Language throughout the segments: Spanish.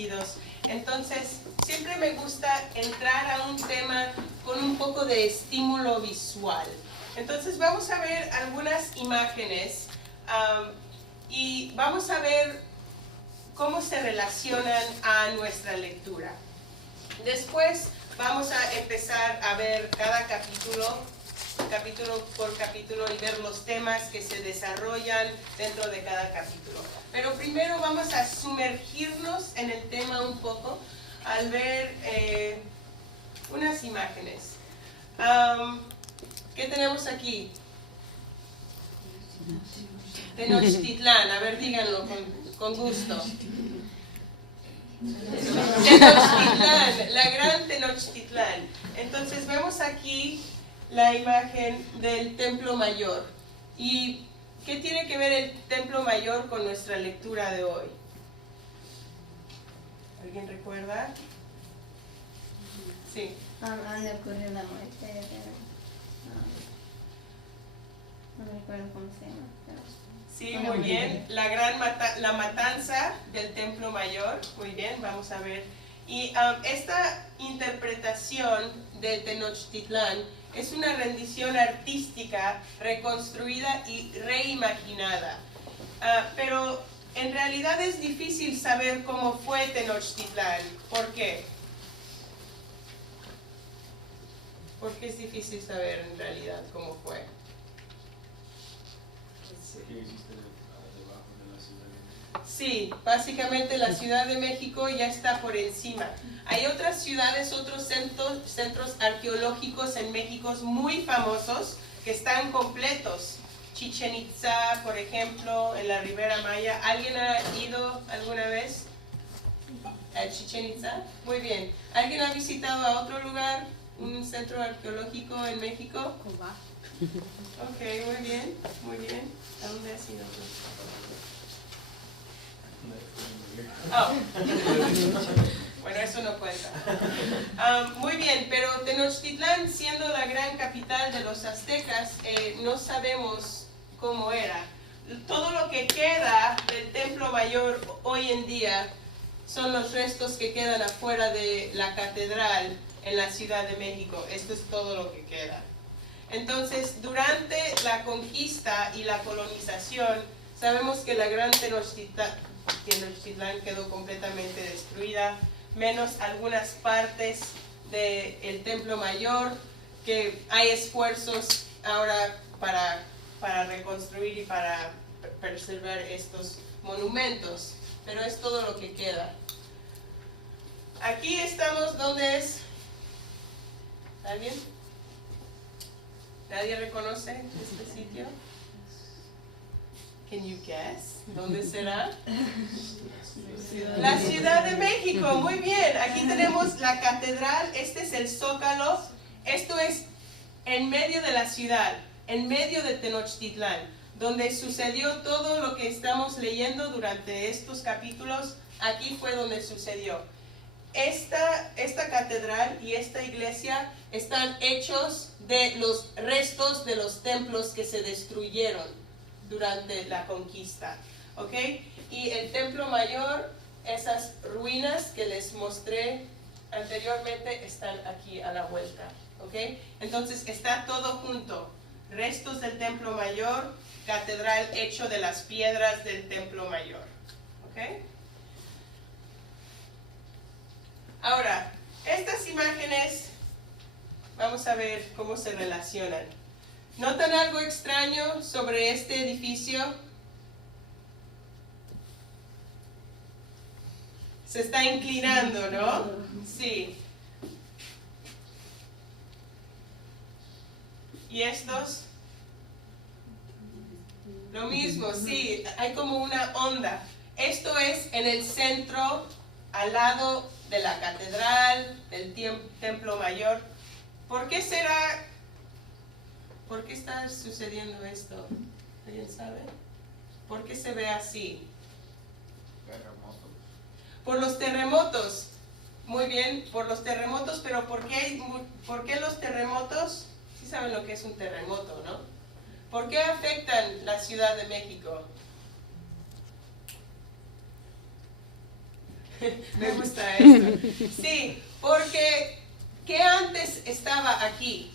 bendecidos. Entonces, siempre me gusta entrar a un tema con un poco de estímulo visual. Entonces, vamos a ver algunas imágenes y vamos a ver cómo se relacionan a nuestra lectura. Después, vamos a empezar a ver cada capítulo por capítulo y ver los temas que se desarrollan dentro de cada capítulo. Pero primero vamos a sumergirnos en el tema un poco al ver unas imágenes. ¿Qué tenemos aquí? Tenochtitlán, a ver, díganlo con gusto. Tenochtitlán, la gran Tenochtitlán. Entonces vemos aquí la imagen del Templo Mayor. ¿Y qué tiene que ver el Templo Mayor con nuestra lectura de hoy? ¿Alguien recuerda? Sí. ¿Dónde ocurrió la muerte de... no recuerdo cómo se llama. Sí, muy bien. La matanza del Templo Mayor. Muy bien, vamos a ver. Y esta interpretación de Tenochtitlán es una rendición artística reconstruida y reimaginada. Pero en realidad es difícil saber cómo fue Tenochtitlán. ¿Por qué? ¿Por qué es difícil saber en realidad cómo fue? Sí, básicamente la Ciudad de México ya está por encima. Hay otras ciudades, otros centros arqueológicos en México muy famosos que están completos. Chichén Itzá, por ejemplo, en la Ribera Maya. ¿Alguien ha ido alguna vez a Chichén Itzá? Muy bien. ¿Alguien ha visitado a otro lugar, un centro arqueológico en México? Cuba. Ok, muy bien, muy bien. ¿A dónde has ido? Oh. Bueno, eso no cuenta. Muy bien, pero Tenochtitlán, siendo la gran capital de los aztecas, no sabemos cómo era. Todo lo que queda del Templo Mayor hoy en día son los restos que quedan afuera de la catedral en la Ciudad de México. Esto es todo lo que queda. Entonces, durante la conquista y la colonización, sabemos que la gran Tenochtitlán quedó completamente destruida, menos algunas partes del Templo Mayor, que hay esfuerzos ahora para reconstruir y para preservar estos monumentos, pero es todo lo que queda. Aquí estamos, ¿dónde es? ¿Alguien? ¿Nadie reconoce este sitio? Can you guess? ¿Dónde será? La Ciudad de México, muy bien. Aquí tenemos la catedral, este es el Zócalo. Esto es en medio de la ciudad, en medio de Tenochtitlán, donde sucedió todo lo que estamos leyendo durante estos capítulos. Aquí fue donde sucedió. Esta catedral y esta iglesia están hechos de los restos de los templos que se destruyeron durante la conquista, ¿ok? Y el Templo Mayor, esas ruinas que les mostré anteriormente, están aquí a la vuelta, ¿ok? Entonces está todo junto, restos del Templo Mayor, catedral hecho de las piedras del Templo Mayor, ¿ok? Ahora, estas imágenes, vamos a ver cómo se relacionan. ¿Notan algo extraño sobre este edificio? Se está inclinando, ¿no? Sí. ¿Y estos? Lo mismo, sí, hay como una onda. Esto es en el centro, al lado de la catedral, del Templo Mayor. ¿Por qué será? ¿Por qué está sucediendo esto? ¿Alguien sabe? ¿Por qué se ve así? Terremotos. Por los terremotos. Muy bien, por los terremotos, pero ¿por qué los terremotos? Sí saben lo que es un terremoto, ¿no? ¿Por qué afectan la Ciudad de México? Me gusta esto. Sí, porque ¿qué antes estaba aquí?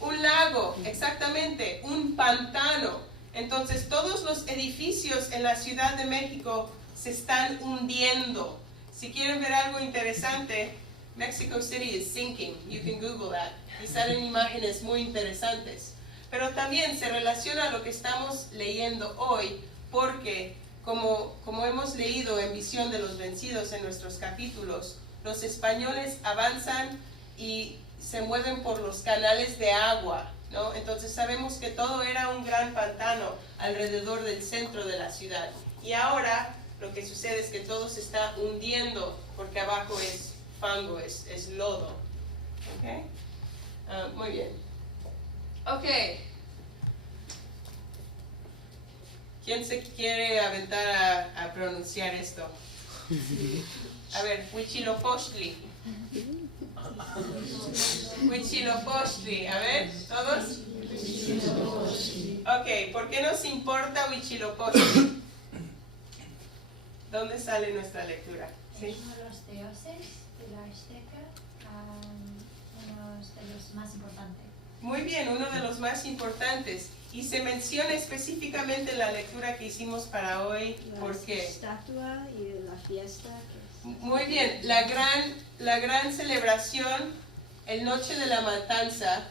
Un lago, exactamente, un pantano. Entonces todos los edificios en la Ciudad de México se están hundiendo. Si quieren ver algo interesante, Mexico City is sinking. You can Google that. Y salen imágenes muy interesantes. Pero también se relaciona a lo que estamos leyendo hoy, porque como hemos leído en Visión de los Vencidos en nuestros capítulos, los españoles avanzan y se mueven por los canales de agua, ¿no? Entonces sabemos que todo era un gran pantano alrededor del centro de la ciudad. Y ahora lo que sucede es que todo se está hundiendo porque abajo es fango, es lodo. ¿Okay? Muy bien. Ok. ¿Quién se quiere aventar a pronunciar esto? A ver, Huitzilopochtli. Huitzilopochtli. A ver, ¿todos? Ok, ¿por qué nos importa Huitzilopochtli? ¿Dónde sale nuestra lectura? ¿Sí? Es uno de los dioses de la Azteca, uno de los más importantes. Muy bien, uno de los más importantes. Y se menciona específicamente en la lectura que hicimos para hoy. ¿Por qué? La estatua y la fiesta. Muy bien, la gran celebración, el Noche de la Matanza,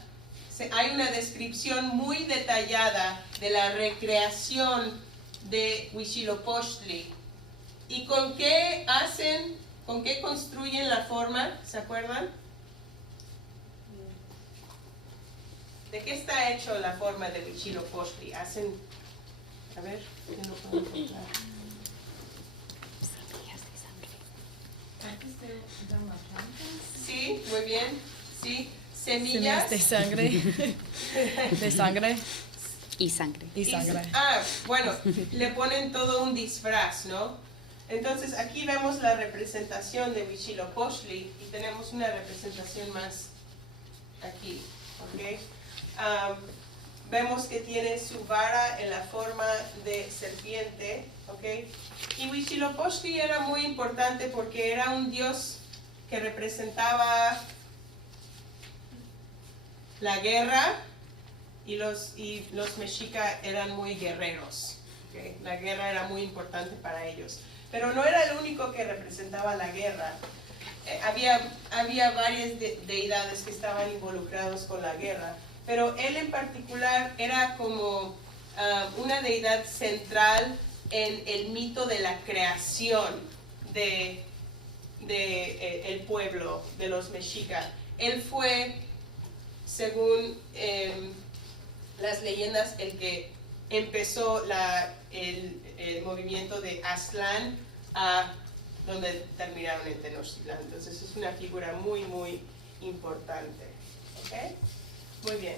hay una descripción muy detallada de la recreación de Huitzilopochtli. ¿Y con qué construyen la forma? ¿Se acuerdan? ¿De qué está hecho la forma de Huitzilopochtli? A ver, ¿qué no puedo encontrar? Sí, muy bien. Sí, semillas de sangre. De sangre. Y sangre. Y sangre. Bueno, le ponen todo un disfraz, ¿no? Entonces aquí vemos la representación de Huitzilopochtli y tenemos una representación más aquí, ¿ok? Vemos que tiene su vara en la forma de serpiente, ¿ok? Y Huitzilopochtli era muy importante porque era un dios que representaba la guerra y los mexicas eran muy guerreros, ¿ok? La guerra era muy importante para ellos. Pero no era el único que representaba la guerra. Había varias deidades que estaban involucrados con la guerra. Pero él en particular era como una deidad central en el mito de la creación de el pueblo, de los mexicas. Él fue, según las leyendas, el que empezó el movimiento de Aztlán a donde terminaron en Tenochtitlán. Entonces es una figura muy, muy importante. ¿Okay? Muy bien.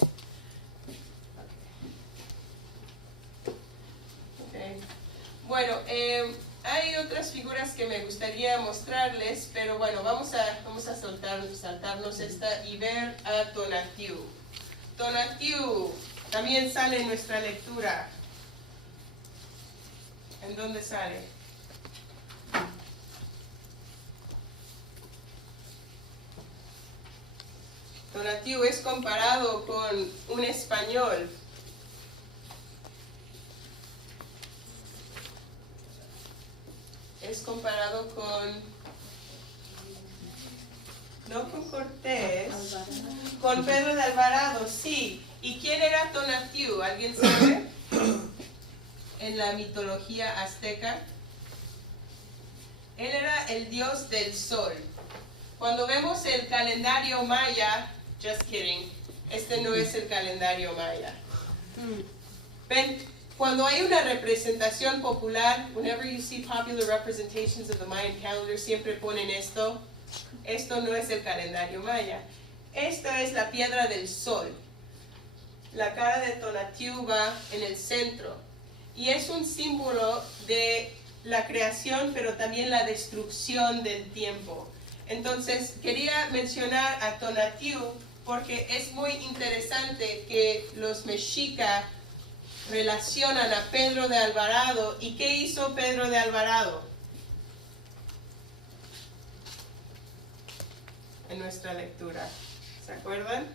Okay. Bueno, hay otras figuras que me gustaría mostrarles, pero bueno, vamos a saltarnos esta y ver a Tonatiuh. Tonatiuh también sale en nuestra lectura. ¿En dónde sale? Tonatiuh es comparado con un español. Es comparado no con Cortés, con Pedro de Alvarado, sí. ¿Y quién era Tonatiuh? ¿Alguien sabe? En la mitología azteca. Él era el dios del sol. Cuando vemos el calendario maya, just kidding, este no es el calendario maya. Ven, cuando hay una representación popular, whenever you see popular representations of the Mayan calendar, siempre ponen esto. Esto no es el calendario maya. Esto es la piedra del sol. La cara de Tonatiuh va en el centro. Y es un símbolo de la creación, pero también la destrucción del tiempo. Entonces, quería mencionar a Tonatiuh porque es muy interesante que los mexicas relacionan a Pedro de Alvarado. ¿Y qué hizo Pedro de Alvarado? en nuestra lectura. ¿Se acuerdan?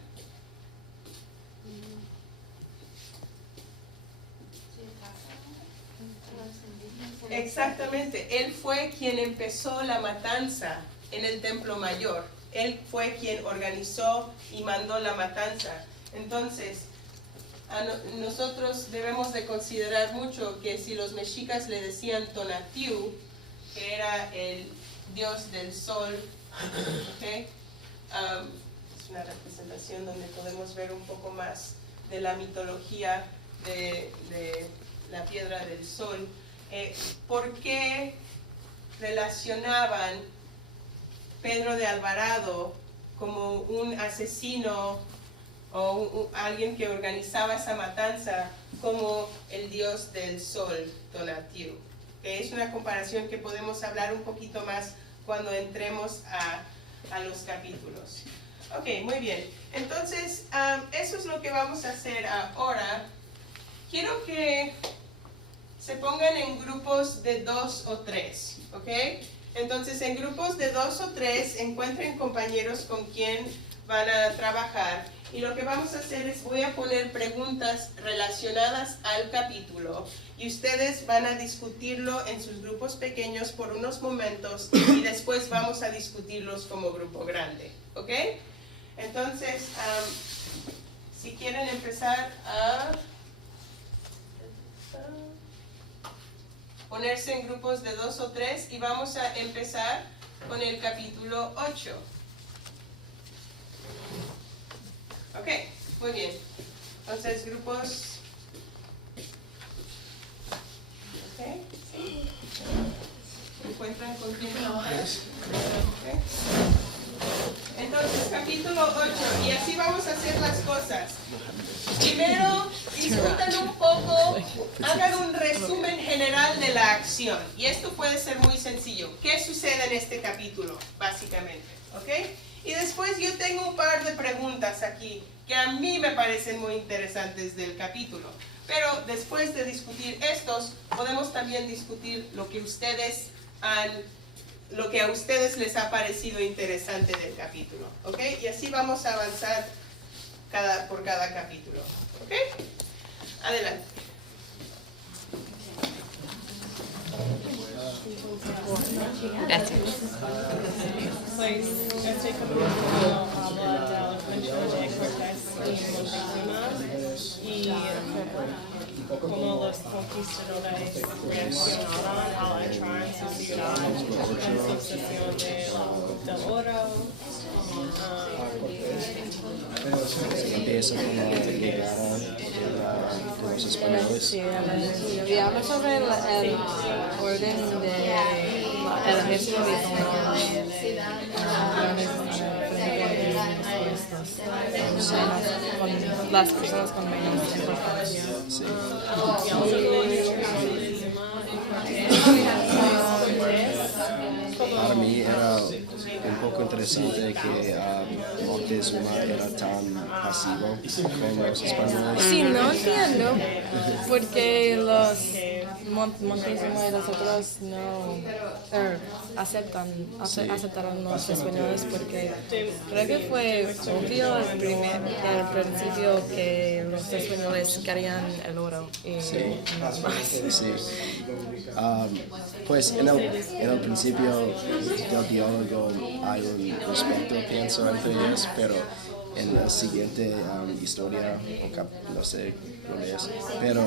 Exactamente, él fue quien empezó la matanza en el Templo Mayor. Él fue quien organizó y mandó la matanza. Entonces, nosotros debemos de considerar mucho que si los mexicas le decían Tonatiuh, que era el dios del sol, ¿okay? Es una representación donde podemos ver un poco más de la mitología de la piedra del sol. ¿Por qué relacionaban Pedro de Alvarado como un asesino o alguien que organizaba esa matanza como el dios del sol, Tonatiuh? Es una comparación que podemos hablar un poquito más cuando entremos a los capítulos. Ok, muy bien. Entonces, eso es lo que vamos a hacer ahora. Quiero que se pongan en grupos de 2 o 3, ¿ok? Entonces, en grupos de 2 o 3, encuentren compañeros con quien van a trabajar. Y lo que vamos a hacer es, voy a poner preguntas relacionadas al capítulo. Y ustedes van a discutirlo en sus grupos pequeños por unos momentos. Y después vamos a discutirlos como grupo grande, ¿ok? Entonces, si quieren empezar a ponerse en grupos de 2 o 3 y vamos a empezar con el capítulo 8. Ok, muy bien. Entonces, grupos... Ok, sí. ¿Encuentran con quién trabajar? Okay. Entonces, capítulo 8. Y así vamos a hacer las cosas. Primero, discutan un poco, hagan un resumen general de la acción. Y esto puede ser muy sencillo. ¿Qué sucede en este capítulo, básicamente? ¿Ok? Y después yo tengo un par de preguntas aquí que a mí me parecen muy interesantes del capítulo. Pero después de discutir estos, podemos también discutir lo que a ustedes les ha parecido interesante del capítulo. ¿Ok? Y así vamos a avanzar por cada capítulo. ¿Ok? Adelante. Gracias. Pues este capítulo habla de la convención de Cortés y Montezuma y cómo los conquistadores reaccionaban al entrar en su ciudad en su obsesión del oro. Empieza con la llegada de los españoles. Sí, y habla sobre el orden del ejército y con las personas con menos importancia. Sí. Para mí era un poco interesante que Montezuma era tan pasivo con los españoles. Sí, no entiendo porque los Montezuma y los otros no aceptaron los españoles porque creo que fue obvio al principio que los españoles querían el oro y Sí. no más. Sí. Pues en el principio del diálogo hay un respeto, pienso, entre ellos, pero en la siguiente historia, no sé lo que es, pero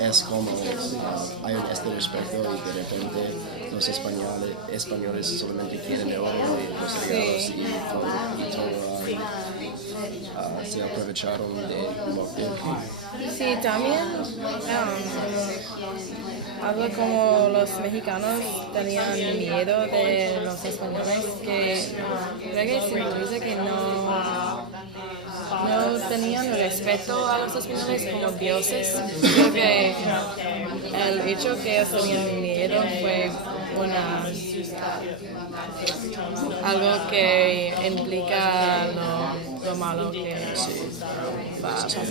es como hay este respeto y de repente los españoles solamente quieren el oro y los regalos y todo se aprovecharon de Moctezuma. Sí, también algo como los mexicanos tenían miedo de los españoles, que creo que simboliza que no tenían respeto a los españoles como dioses. Creo que el hecho que ellos tenían miedo fue algo que implica lo malo que va a pasar.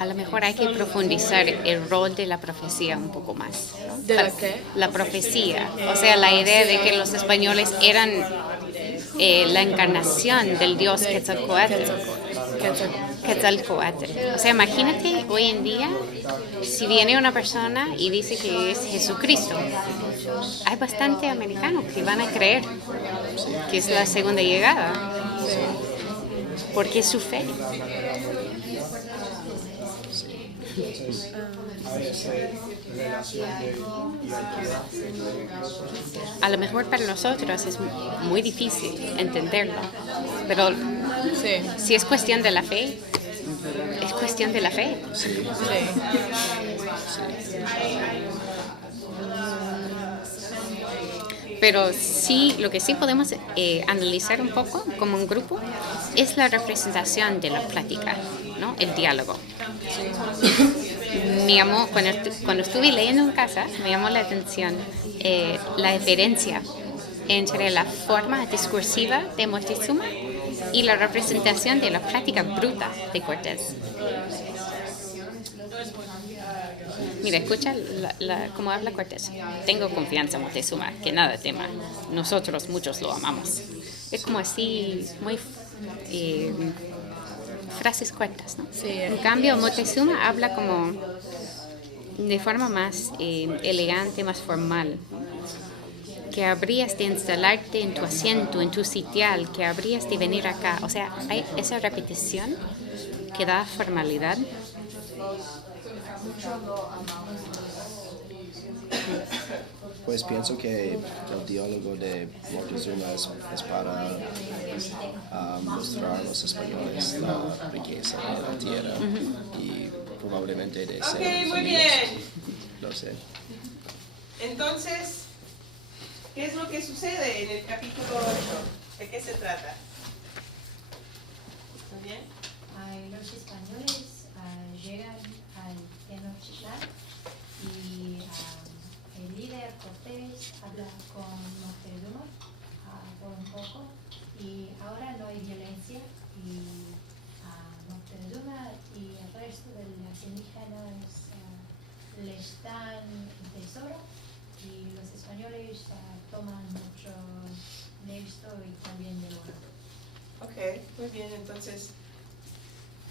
a lo mejor hay que profundizar el rol de la profecía un poco más, ¿no? ¿De la qué? La profecía, o sea, la idea de que los españoles eran la encarnación del dios Quetzalcóatl. Quetzalcóatl. O sea, imagínate hoy en día, si viene una persona y dice que es Jesucristo, hay bastante americanos que van a creer que es la segunda llegada, porque es su fe. A lo mejor para nosotros es muy difícil entenderlo, pero si es cuestión de la fe, es cuestión de la fe. Pero sí, lo que sí podemos analizar un poco como un grupo es la representación de la plática, ¿no? El diálogo. Me llamó, cuando estuve leyendo en casa, me llamó la atención la diferencia entre la forma discursiva de Moctezuma y la representación de la plática bruta de Cortés. Mira, escucha cómo habla Cortés. Tengo confianza en Moctezuma, que nada tema. Nosotros muchos lo amamos. Es como así, muy frases cortas, ¿no? Sí. En cambio, Moctezuma habla como de forma más elegante, más formal. Que habrías de instalarte en tu asiento, en tu sitial, que habrías de venir acá. O sea, hay esa repetición que da formalidad. Pues pienso que el diálogo de Moctezuma es para mostrar a los españoles la riqueza de la tierra y probablemente de ser muy unidos. bien. Lo sé. Entonces, ¿qué es lo que sucede en el capítulo 8? ¿De qué se trata? ¿Está bien? Los españoles llegan al Tenochtitlan y el líder Cortés habla con Moctezuma por un poco y ahora no hay violencia y Moctezuma y el resto de los indígenas les dan un tesoro y los españoles toman mucho de esto y también del oro. Ok, muy bien. Entonces,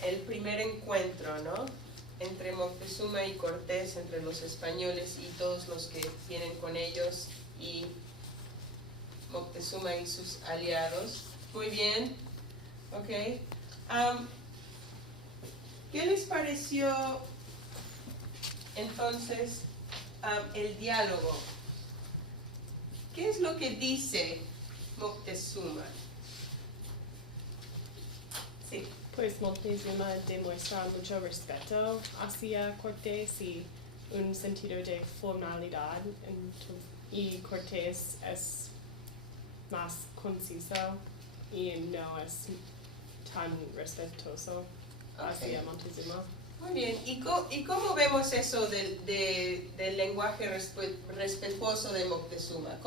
el primer encuentro, ¿no? Entre Moctezuma y Cortés, entre los españoles y todos los que tienen con ellos, y Moctezuma y sus aliados. Muy bien. Ok. ¿Qué les pareció entonces el diálogo? ¿Qué es lo que dice Moctezuma? Sí. Pues Moctezuma demuestra mucho respeto hacia Cortés y un sentido de formalidad, y Cortés es más conciso y no es tan respetuoso hacia Moctezuma. Muy bien. ¿Y cómo vemos eso del lenguaje respetuoso de Moctezuma?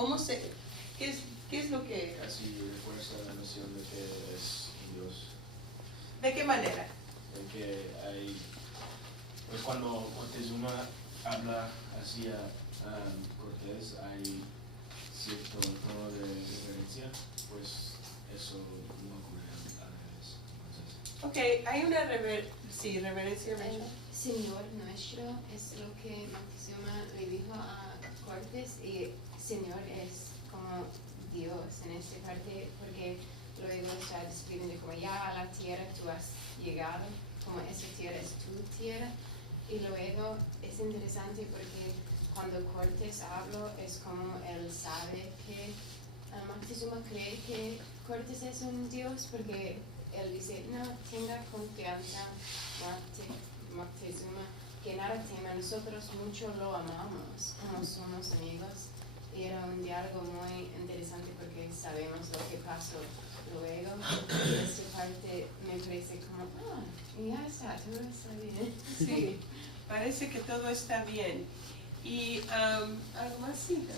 ¿Qué es lo que...? Casi refuerza la noción de que es Dios. ¿De qué manera? De que hay, pues cuando Moctezuma habla hacia Cortés, hay cierto tono de reverencia, pues eso no ocurre al revés. Entonces, Ok, hay una reverencia. El Señor nuestro es lo que Moctezuma le dijo a Cortés, y Señor es como Dios en esta parte, porque luego está describiendo como ya a la tierra tú has llegado, como esa tierra es tu tierra. Y luego es interesante porque cuando Cortés habla es como él sabe que Moctezuma cree que Cortés es un dios, porque él dice, no, tenga confianza Moctezuma, que nada tema, nosotros mucho lo amamos, como somos amigos. Y era un diálogo muy interesante porque sabemos lo que pasó luego. Y esta parte me parece como, ya está, todo está bien. Sí, parece que todo está bien. ¿Y algo más? Sí,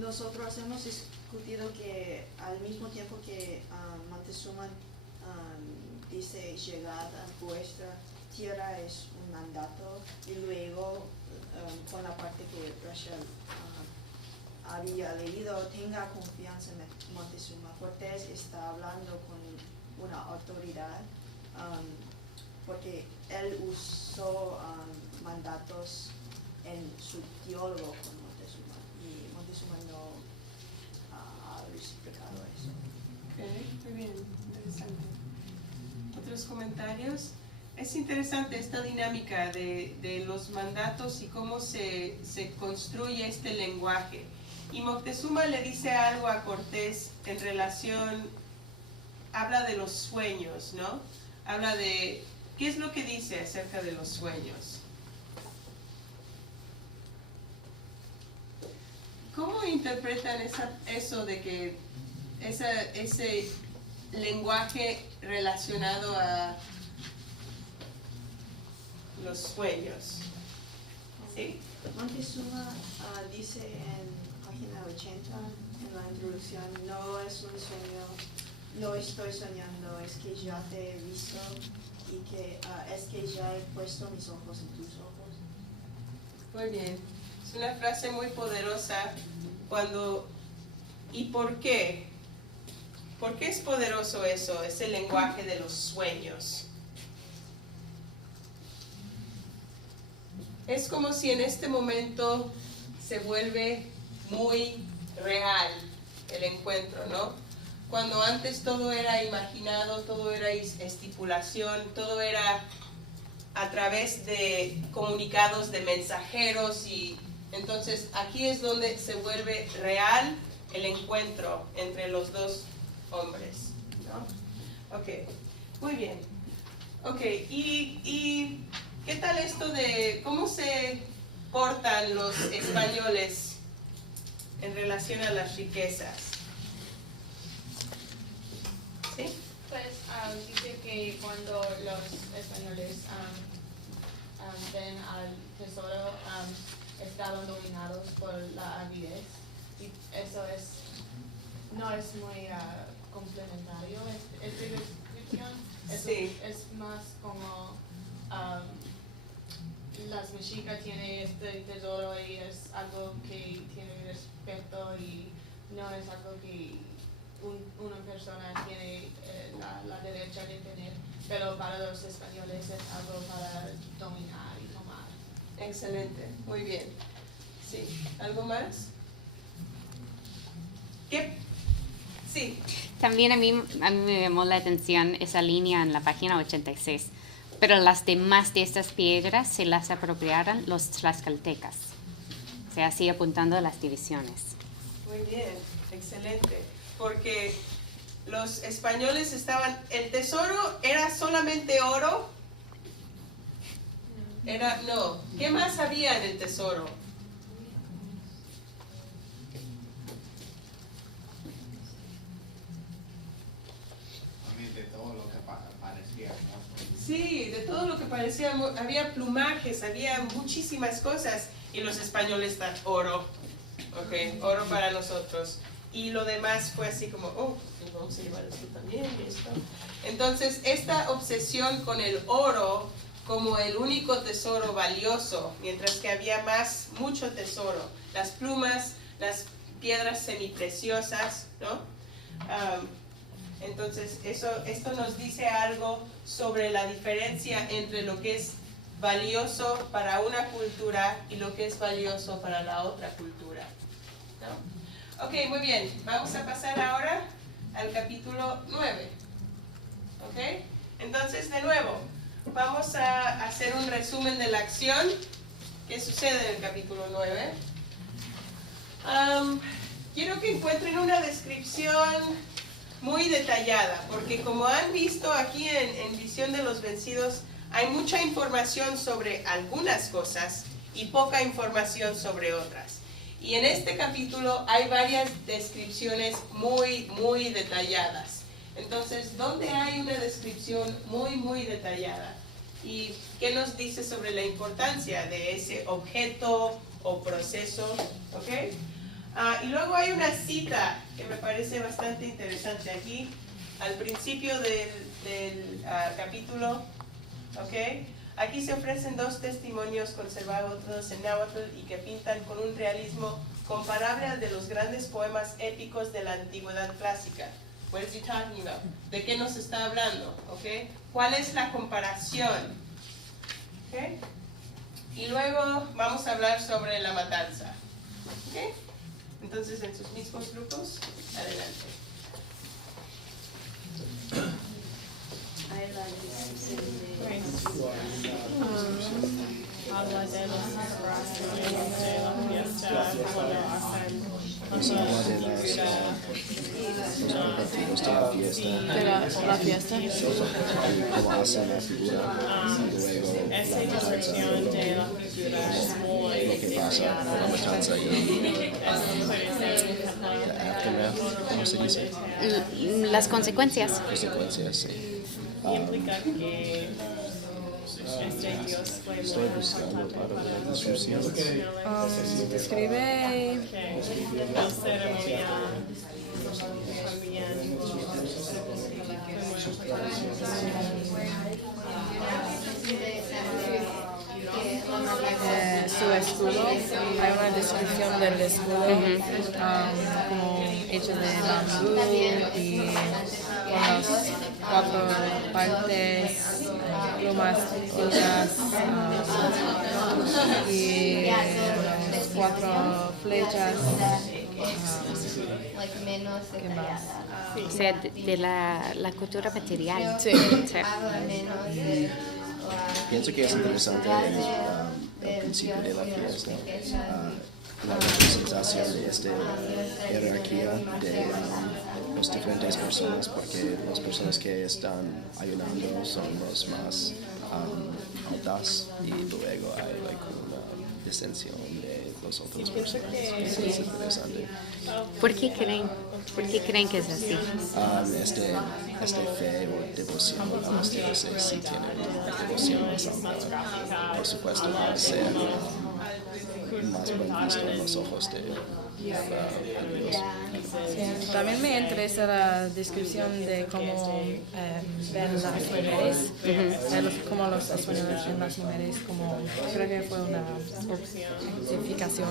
nosotros hemos discutido que al mismo tiempo que Moctezuma dice llegad a vuestra tierra es un mandato, y luego con la parte que Rachel había leído, tenga confianza en Montezuma. Cortés está hablando con una autoridad porque él usó mandatos en su diálogo con Montezuma y Montezuma no ha respetado eso. Ok, muy bien, interesante. ¿Otros comentarios? Es interesante esta dinámica de los mandatos y cómo se construye este lenguaje. Y Moctezuma le dice algo a Cortés en relación, habla de los sueños, ¿no? Habla de, ¿qué es lo que dice acerca de los sueños? ¿Cómo interpretan eso de que ese lenguaje relacionado a los sueños? ¿Sí? Montezuma dice en página 80, en la introducción, no es un sueño, no estoy soñando, es que ya te he visto y que es que ya he puesto mis ojos en tus ojos. Muy bien. Es una frase muy poderosa cuando... ¿Y por qué? ¿Por qué es poderoso eso, ese lenguaje de los sueños? Es como si en este momento se vuelve muy real el encuentro, ¿no? Cuando antes todo era imaginado, todo era estipulación, todo era a través de comunicados de mensajeros, y entonces aquí es donde se vuelve real el encuentro entre los dos hombres, ¿no? Ok, muy bien. Ok, y ¿qué tal esto de cómo se portan los españoles en relación a las riquezas? ¿Sí? Pues dice que cuando los españoles ven al tesoro, estaban dominados por la avidez, y eso no es muy complementario esta descripción. Sí. Es más como las mexicas tienen este tesoro y es algo que tiene respeto y no es algo que una persona tiene la derecha de tener, pero para los españoles es algo para dominar y tomar. Excelente, muy bien. ¿Sí? ¿Algo más? ¿Qué? Sí. También a mí me llamó la atención esa línea en la página 86. Pero las demás de estas piedras se las apropiaron los tlaxcaltecas. O sea, así apuntando a las divisiones. Muy bien, excelente. Porque los españoles estaban... ¿El tesoro era solamente oro? No. ¿Qué más había en el tesoro? De todo lo que parecía hermoso. Sí, de todo lo que parecía... Había plumajes, había muchísimas cosas. Y los españoles dan oro. Ok, oro para nosotros. Y lo demás fue así como, oh, pues vamos a llevar esto también y esto. Entonces, esta obsesión con el oro como el único tesoro valioso, mientras que había mucho tesoro. Las plumas, las piedras semipreciosas, ¿no? Entonces, esto nos dice algo sobre la diferencia entre lo que es valioso para una cultura y lo que es valioso para la otra cultura, ¿no? Ok, muy bien. Vamos a pasar ahora al capítulo 9. Ok, entonces de nuevo, vamos a hacer un resumen de la acción que sucede en el capítulo 9. Quiero que encuentren una descripción muy detallada, porque como han visto aquí en Visión de los Vencidos, hay mucha información sobre algunas cosas y poca información sobre otras. Y en este capítulo hay varias descripciones muy, muy detalladas. Entonces, ¿dónde hay una descripción muy, muy detallada? ¿Y qué nos dice sobre la importancia de ese objeto o proceso? ¿Ok? Y luego hay una cita que me parece bastante interesante aquí, al principio del capítulo. ¿Ok? Aquí se ofrecen dos testimonios conservados en náhuatl y que pintan con un realismo comparable al de los grandes poemas épicos de la antigüedad clásica. What is he talking about? ¿De qué nos está hablando? ¿Okay? ¿Cuál es la comparación? ¿Okay? Y luego vamos a hablar sobre la matanza. ¿Okay? Entonces, en sus mismos grupos, adelante. Habla de los rastros de la fiesta cuando hacen Nos habla de los preparativos de la fiesta, De la fiesta. y cómo hacen la figura, y luego esa la matanza, descripción de la figura es muy lo que pasa con la matanza y the aftermath, ¿cómo se dice? Las consecuencias. Consecuencias, sí. implica que este Dios fue Estoy buscando para la descripción. Describe que la ceremonia también su escudo. Hay una descripción del escudo como hecho de bambú y con las 4 partes, plumas finas y 4 flechas. ¿Qué más? O sea, de la cultura material. Sí. Sí. Pienso que es interesante el principio de la fiesta, la representación de esta jerarquía de las diferentes personas, porque las personas que están ayunando son los más altas y luego hay una descensión de las otras personas. Eso es interesante. ¿Por qué creen que es así? Este fe o devoción a los dioses, si tienen devoción más alta, por supuesto va a ser más buen visto en los ojos de Dios. Sí, también me interesa la descripción de cómo ven las mujeres, como los españoles ven las mujeres, como creo que fue una objetificación.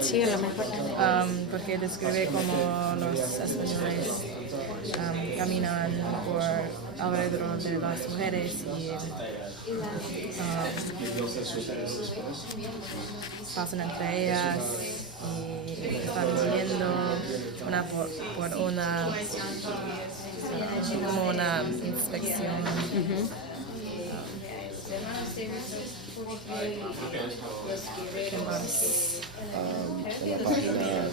Sí, a lo mejor. Porque describe cómo los españoles caminan por alrededor de las mujeres y pasan entre ellas y están viendo una por una como una inspección. ¿Qué más? En la página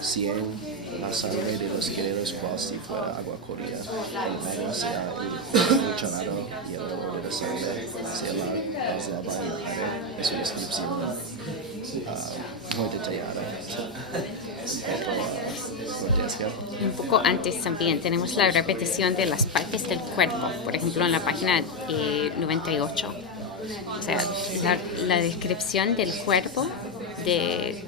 100, la sangre de los guerreros cual si fuera agua corría. El agua se ha cucharado y el olor de la sangre se lava en la jarra. Es una descripción muy detallada. Grotesca. Un poco antes también tenemos la repetición de las partes del cuerpo, por ejemplo en la página 98. O sea, la descripción del cuerpo, del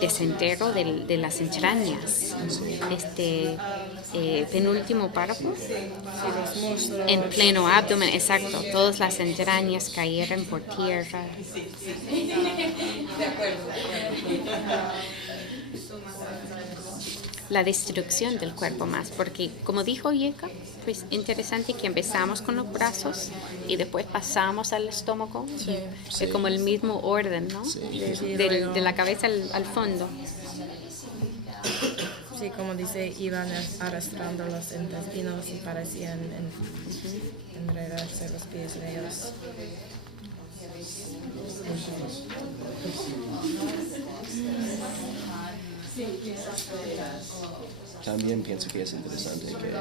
desentero, de las entrañas. Este penúltimo párrafo, en pleno abdomen, exacto, todas las entrañas cayeron por tierra. De acuerdo. La destrucción del cuerpo más, porque como dijo Yeka, pues interesante que empezamos con los brazos y después pasamos al estómago, es como el mismo orden, ¿no? De la cabeza al fondo. Sí, como dice, iban arrastrando los intestinos y parecían enredarse los pies de ellos. También pienso que es interesante que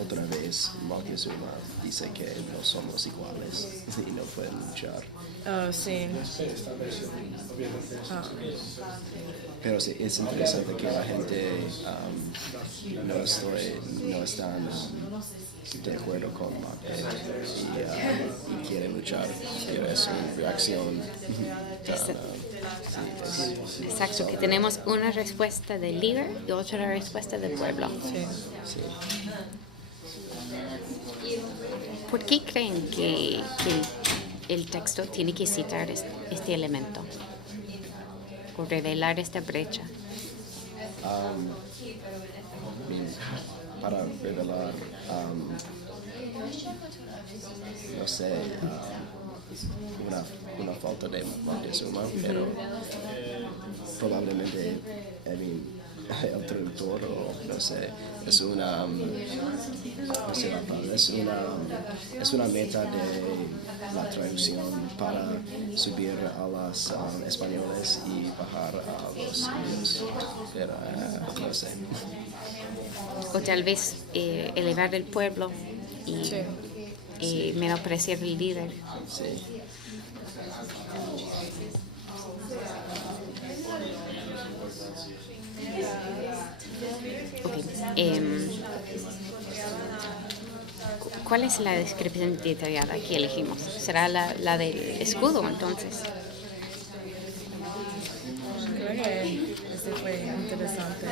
otra vez Moctezuma dice que no somos iguales y no pueden luchar. Oh, sí. Pero sí, es interesante que la gente no están de acuerdo con Moctezuma y quiere luchar, pero es una reacción tan... Exacto, que tenemos una respuesta del líder y otra respuesta del pueblo. Sí. ¿Por qué creen que el texto tiene que citar este elemento? O revelar esta brecha. Para revelar, no sé, una falta de Moctezuma, pero probablemente el traductor, o no sé, es una, no sé la palabra, es una meta de la traducción para subir a los españoles y bajar a los indios, pero no sé. O tal vez elevar el pueblo y menospreciar el líder. Sí. Okay. ¿Cuál es la descripción detallada que elegimos? ¿Será la del escudo entonces? Creo que este fue interesante,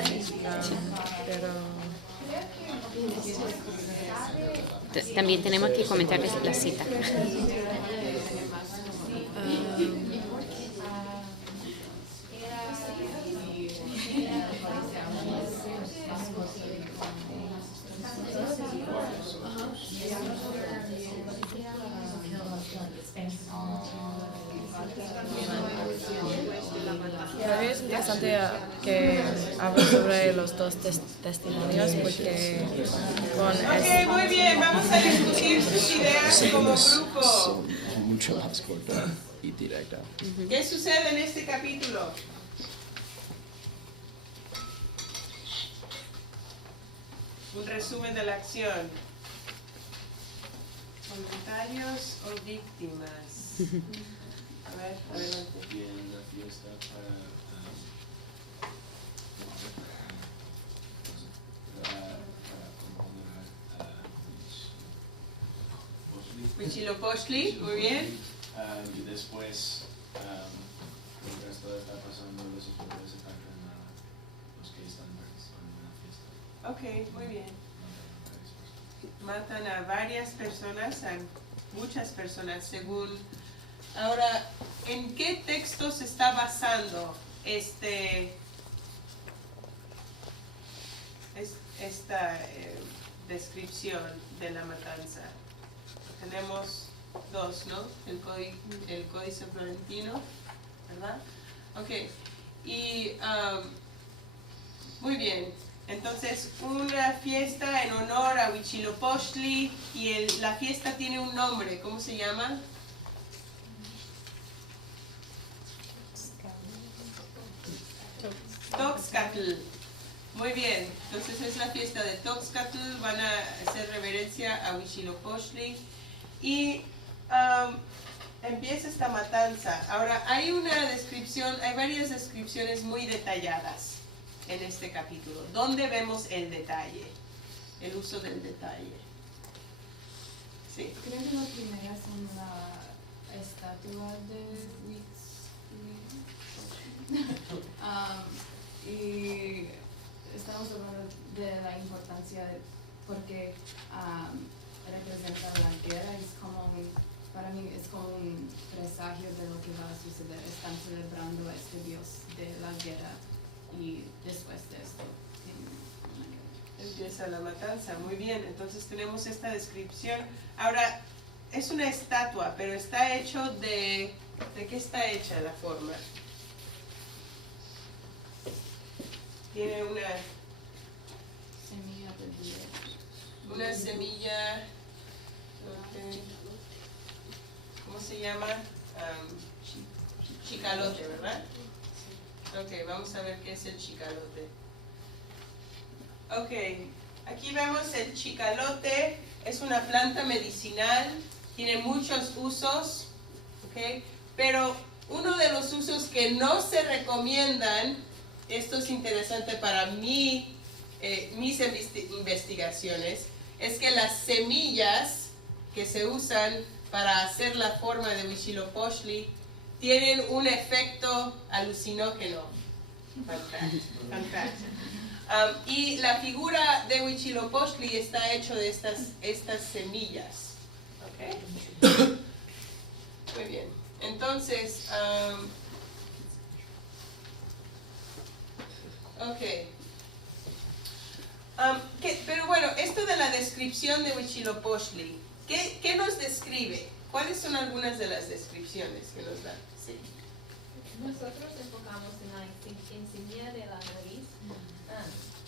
pero también tenemos que comentarles la cita. Creo que es interesante que habla sobre los dos testimonios porque Ok, muy bien, vamos a discutir sus ideas como grupo. Son mucho más corta y directa. ¿Qué sucede en este capítulo? Un resumen de la acción. Comentarios o víctimas. A ver, adelante. Bien, la fiesta para Huitzilopochtli, muy bien. y después, mientras todo está pasando, los españoles atacan a los que están participando en la fiesta. Ok, muy bien. Matan a varias personas, a muchas personas, según... Ahora, ¿en qué texto se está basando esta descripción de la matanza? Tenemos dos, ¿no? El Códice Florentino, ¿verdad? Ok, y muy bien. Entonces, una fiesta en honor a Huitzilopochtli y la fiesta tiene un nombre, ¿cómo se llama? Toxcatl. Muy bien, entonces es la fiesta de Toxcatl, van a hacer reverencia a Huitzilopochtli y empieza esta matanza. Ahora, hay varias descripciones muy detalladas en este capítulo. ¿Dónde vemos el detalle? El uso del detalle. Sí. Creo que la primera son la estatua de y estamos hablando de la importancia porque representa la guerra, para mí es como un presagio de lo que va a suceder. Están celebrando a este dios de la guerra y después de esto empieza la matanza. Muy bien, entonces tenemos esta descripción. Ahora, es una estatua, pero está hecho de... ¿De qué está hecha la forma? Tiene una semilla de vida. Una semilla... ¿Cómo se llama? Chicalote, ¿verdad? Ok, vamos a ver qué es el chicalote. Ok, aquí vemos el chicalote, es una planta medicinal, tiene muchos usos, ok, pero uno de los usos que no se recomiendan, esto es interesante para mis investigaciones, es que las semillas que se usan para hacer la forma de Huitzilopochtli tienen un efecto alucinógeno. Fantástico. Y la figura de Huitzilopochtli está hecho de estas semillas. ¿Ok? Muy bien. Entonces, pero bueno, esto de la descripción de Huitzilopochtli, ¿qué nos describe? ¿Cuáles son algunas de las descripciones que nos dan? Sí. Nosotros enfocamos en la insignia de la nariz,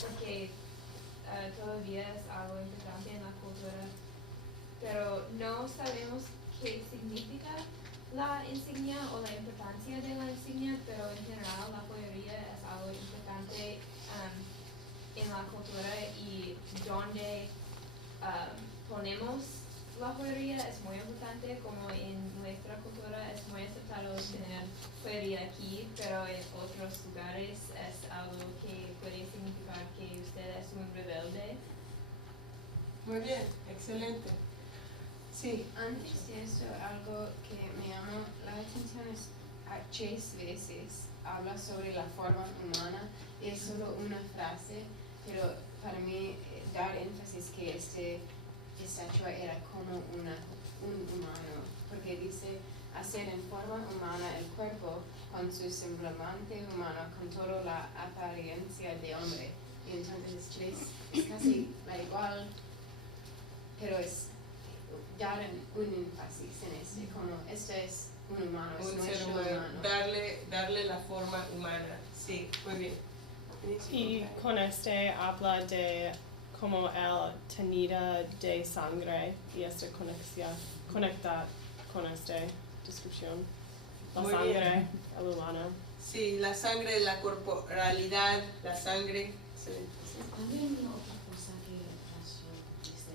porque todavía es algo importante en la cultura, pero no sabemos qué significa la insignia o la importancia de la insignia, pero en general la joyería es algo importante en la cultura, y donde ponemos la joyería es muy importante. Como en nuestra cultura es muy aceptado tener joyería aquí, pero en otros lugares es algo que puede significar que usted es un rebelde. Muy bien, excelente. Sí. Antes de eso, algo que me llama la atención es 3 veces habla sobre la forma humana. Es solo una frase, pero para mí dar énfasis que esta estatua era como un humano, porque dice hacer en forma humana el cuerpo con su semblante humano, con toda la apariencia de hombre. Y entonces es casi la igual, pero es dar un énfasis en este, como este es un humano, es Un ser nuestro humano. humano. Darle la forma humana. Sí, muy bien. Y con este habla de como el tenida de sangre y esta conexión, conecta con esta descripción. La Muy sangre, bien. el humano. Sí, la sangre, la corporalidad, la sangre. Excelente. También otra cosa que Rasho dice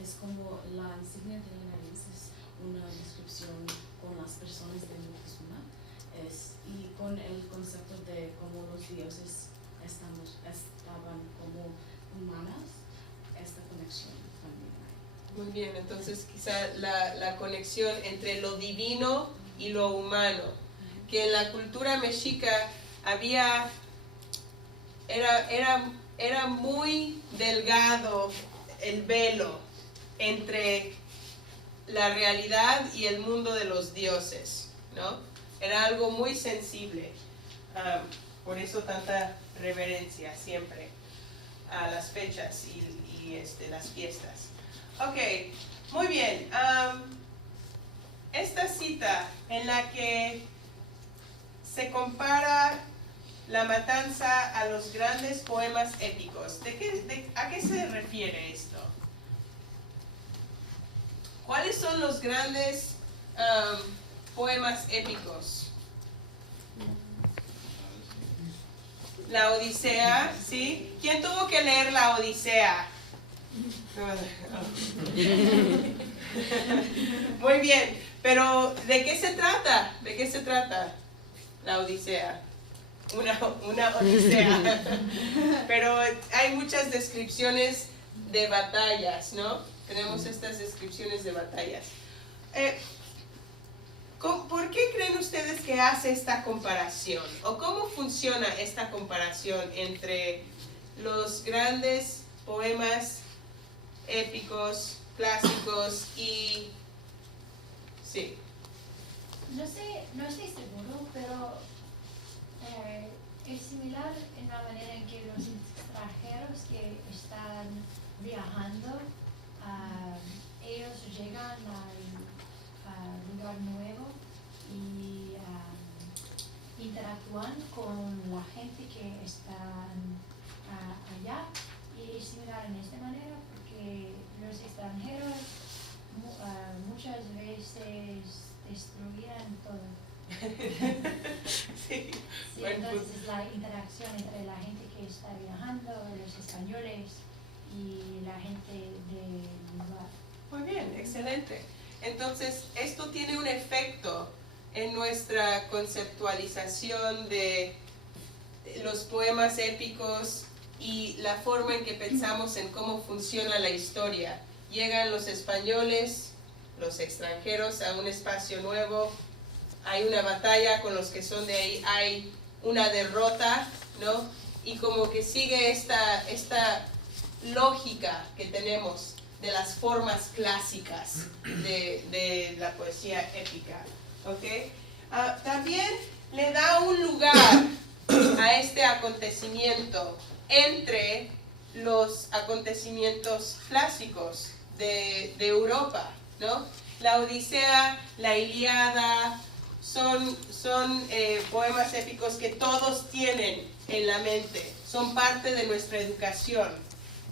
es como la insignia de la nariz es una descripción con las personas de Moctezuma, y con el concepto de cómo los dioses estaban como humanas, esta conexión también hay. Muy bien, entonces quizá la conexión entre lo divino y lo humano, que en la cultura mexica era muy delgado el velo entre la realidad y el mundo de los dioses, ¿no? Era algo muy sensible, por eso tanta reverencia siempre a las fechas y las fiestas. Ok, muy bien. Esta cita en la que se compara la matanza a los grandes poemas épicos, ¿a qué se refiere esto? ¿Cuáles son los grandes poemas épicos? La Odisea, ¿sí? ¿Quién tuvo que leer la Odisea? Muy bien, pero ¿de qué se trata? ¿De qué se trata la Odisea? Una Odisea. Pero hay muchas descripciones de batallas, ¿no? Tenemos estas descripciones de batallas. ¿Por qué creen ustedes que hace esta comparación? ¿O cómo funciona esta comparación entre los grandes poemas épicos, clásicos y... Sí. No estoy seguro, pero es similar en la manera en que los extranjeros que están viajando, ellos llegan a lugar nuevo y interactúan con la gente que está allá, y es similar en esta manera porque los extranjeros muchas veces destruían todo. Sí. Sí, entonces la interacción entre la gente que está viajando, los españoles y la gente del lugar. Muy bien, excelente. Entonces, esto tiene un efecto en nuestra conceptualización de los poemas épicos y la forma en que pensamos en cómo funciona la historia. Llegan los españoles, los extranjeros a un espacio nuevo, hay una batalla con los que son de ahí, hay una derrota, ¿no? y como que sigue esta lógica que tenemos de las formas clásicas de la poesía épica. ¿Okay? También le da un lugar a este acontecimiento entre los acontecimientos clásicos de Europa, ¿no? La Odisea, la Ilíada, son poemas épicos que todos tienen en la mente, son parte de nuestra educación.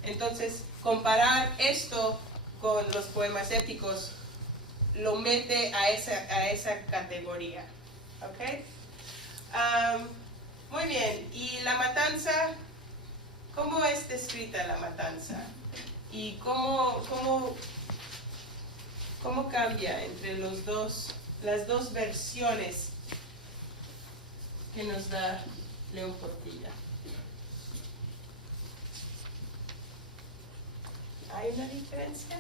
Entonces, comparar esto con los poemas épicos lo mete a esa categoría. ¿Okay? Muy bien, y la matanza, ¿cómo es descrita la matanza? ¿Y cómo cambia entre las dos versiones que nos da León Portilla? ¿Hay una diferencia?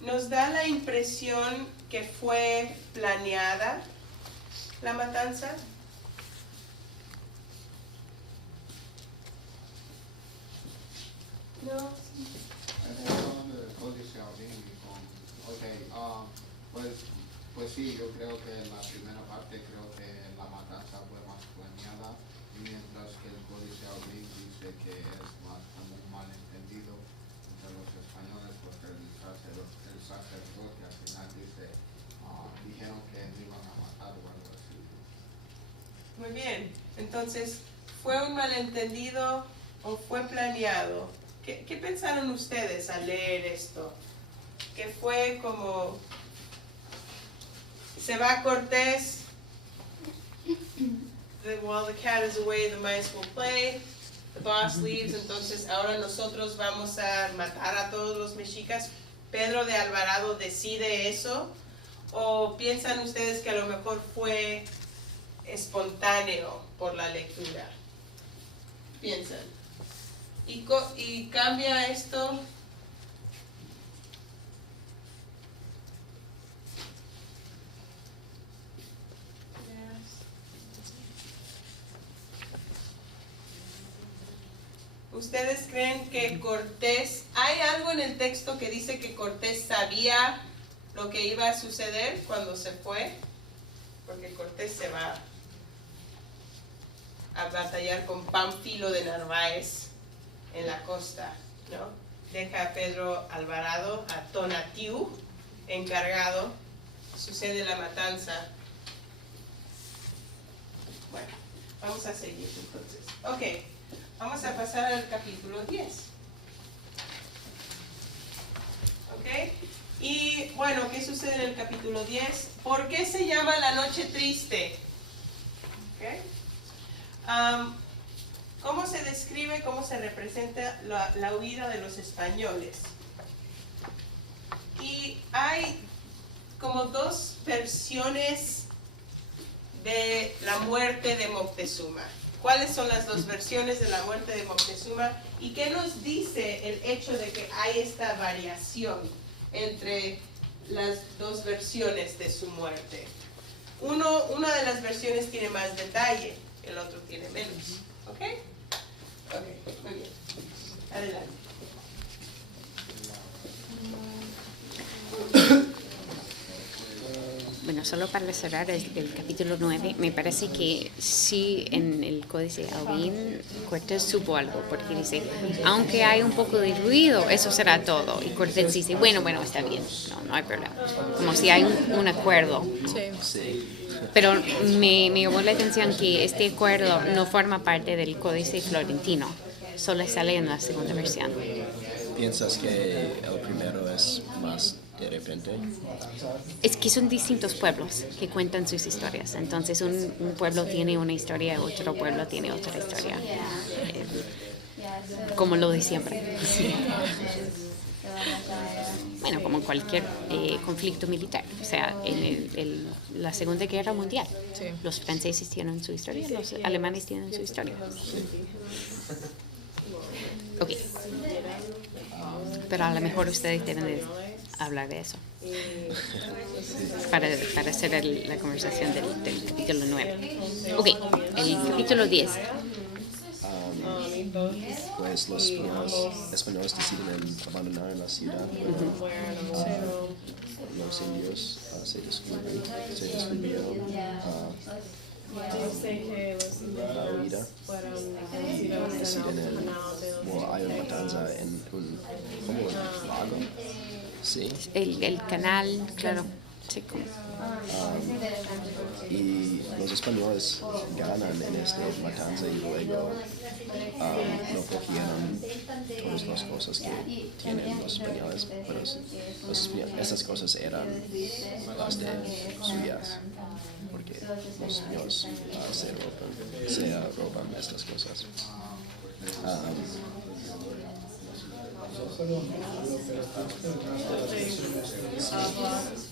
Nos da la impresión que fue planeada la matanza. No. Pues sí, yo creo que en la primera parte creo que la matanza fue más planeada, mientras que el Códice Aubin dice que es más como un malentendido entre los españoles, porque el sacerdote al final dice, dijeron que no iban a matar o algo así. Muy bien, entonces, ¿fue un malentendido o fue planeado? ¿Qué pensaron ustedes al leer esto? Que fue como, se va Cortés, while the cat is away, the mice will play, the boss leaves, entonces ahora nosotros vamos a matar a todos los mexicas. ¿Pedro de Alvarado decide eso? ¿O piensan ustedes que a lo mejor fue espontáneo por la lectura? ¿Piensan? ¿Y cambia esto? ¿Ustedes creen que Cortés, hay algo en el texto que dice que Cortés sabía lo que iba a suceder cuando se fue? Porque Cortés se va a batallar con Pánfilo de Narváez en la costa, ¿no? Deja a Pedro Alvarado, a Tonatiuh encargado, sucede la matanza. Bueno, vamos a seguir entonces. Ok. Vamos a pasar al capítulo 10. ¿Ok? Y bueno, ¿qué sucede en el capítulo 10? ¿Por qué se llama la noche triste? ¿Ok? ¿Cómo se describe, cómo se representa la huida de los españoles? Y hay como dos versiones de la muerte de Moctezuma. ¿Cuáles son las dos versiones de la muerte de Moctezuma? ¿Y qué nos dice el hecho de que hay esta variación entre las dos versiones de su muerte? Una de las versiones tiene más detalle, el otro tiene menos. ¿Ok? Ok, muy bien. Adelante. Bueno, solo para cerrar el capítulo 9, me parece que sí en el Códice Aubin Cortés supo algo, porque dice, aunque hay un poco de ruido, eso será todo. Y Cortés dice, bueno, está bien, no hay problema. Como si hay un acuerdo. Sí. Pero me llamó la atención que este acuerdo no forma parte del Códice Florentino, solo sale en la segunda versión. ¿Piensas que el primero es más de repente? Es que son distintos pueblos que cuentan sus historias. Entonces un pueblo tiene una historia, otro pueblo tiene otra historia. Como lo de siempre. Bueno, como cualquier conflicto militar. O sea, en la Segunda Guerra Mundial, los franceses tienen su historia, los alemanes tienen su historia. Ok. Pero a lo mejor ustedes deben de hablar de eso. Para hacer la conversación del capítulo 9. Ok, el capítulo 10. Pues los españoles deciden abandonar la ciudad. Los indios se descubrieron la huida y deciden hay una matanza en un lago. Sí. El canal, claro. Sí, como. Y los españoles ganan en esta matanza y luego no cogieron todas las cosas que tienen los españoles, pero esas cosas eran las de suyas, porque los españoles se roban estas cosas.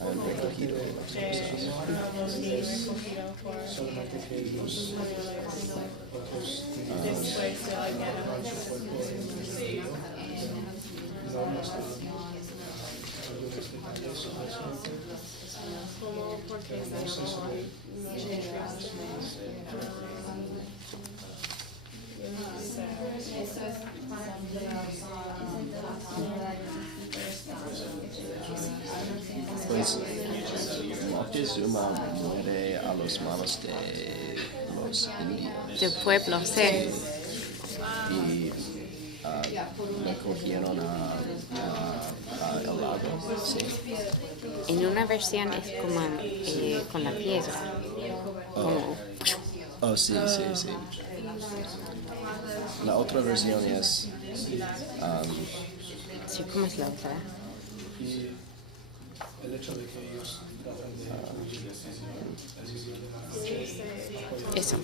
Han recogido solamente que los otros después de la guerra no como porque pues Moctezuma muere a los manos de los indios. Del pueblo, sí. Y lo cogieron al lago, sí. En una versión es como con la piedra. Como. Oh, sí. La otra versión es... sí, ¿cómo es la otra? Y el hecho de que ellos tratan de... Eso.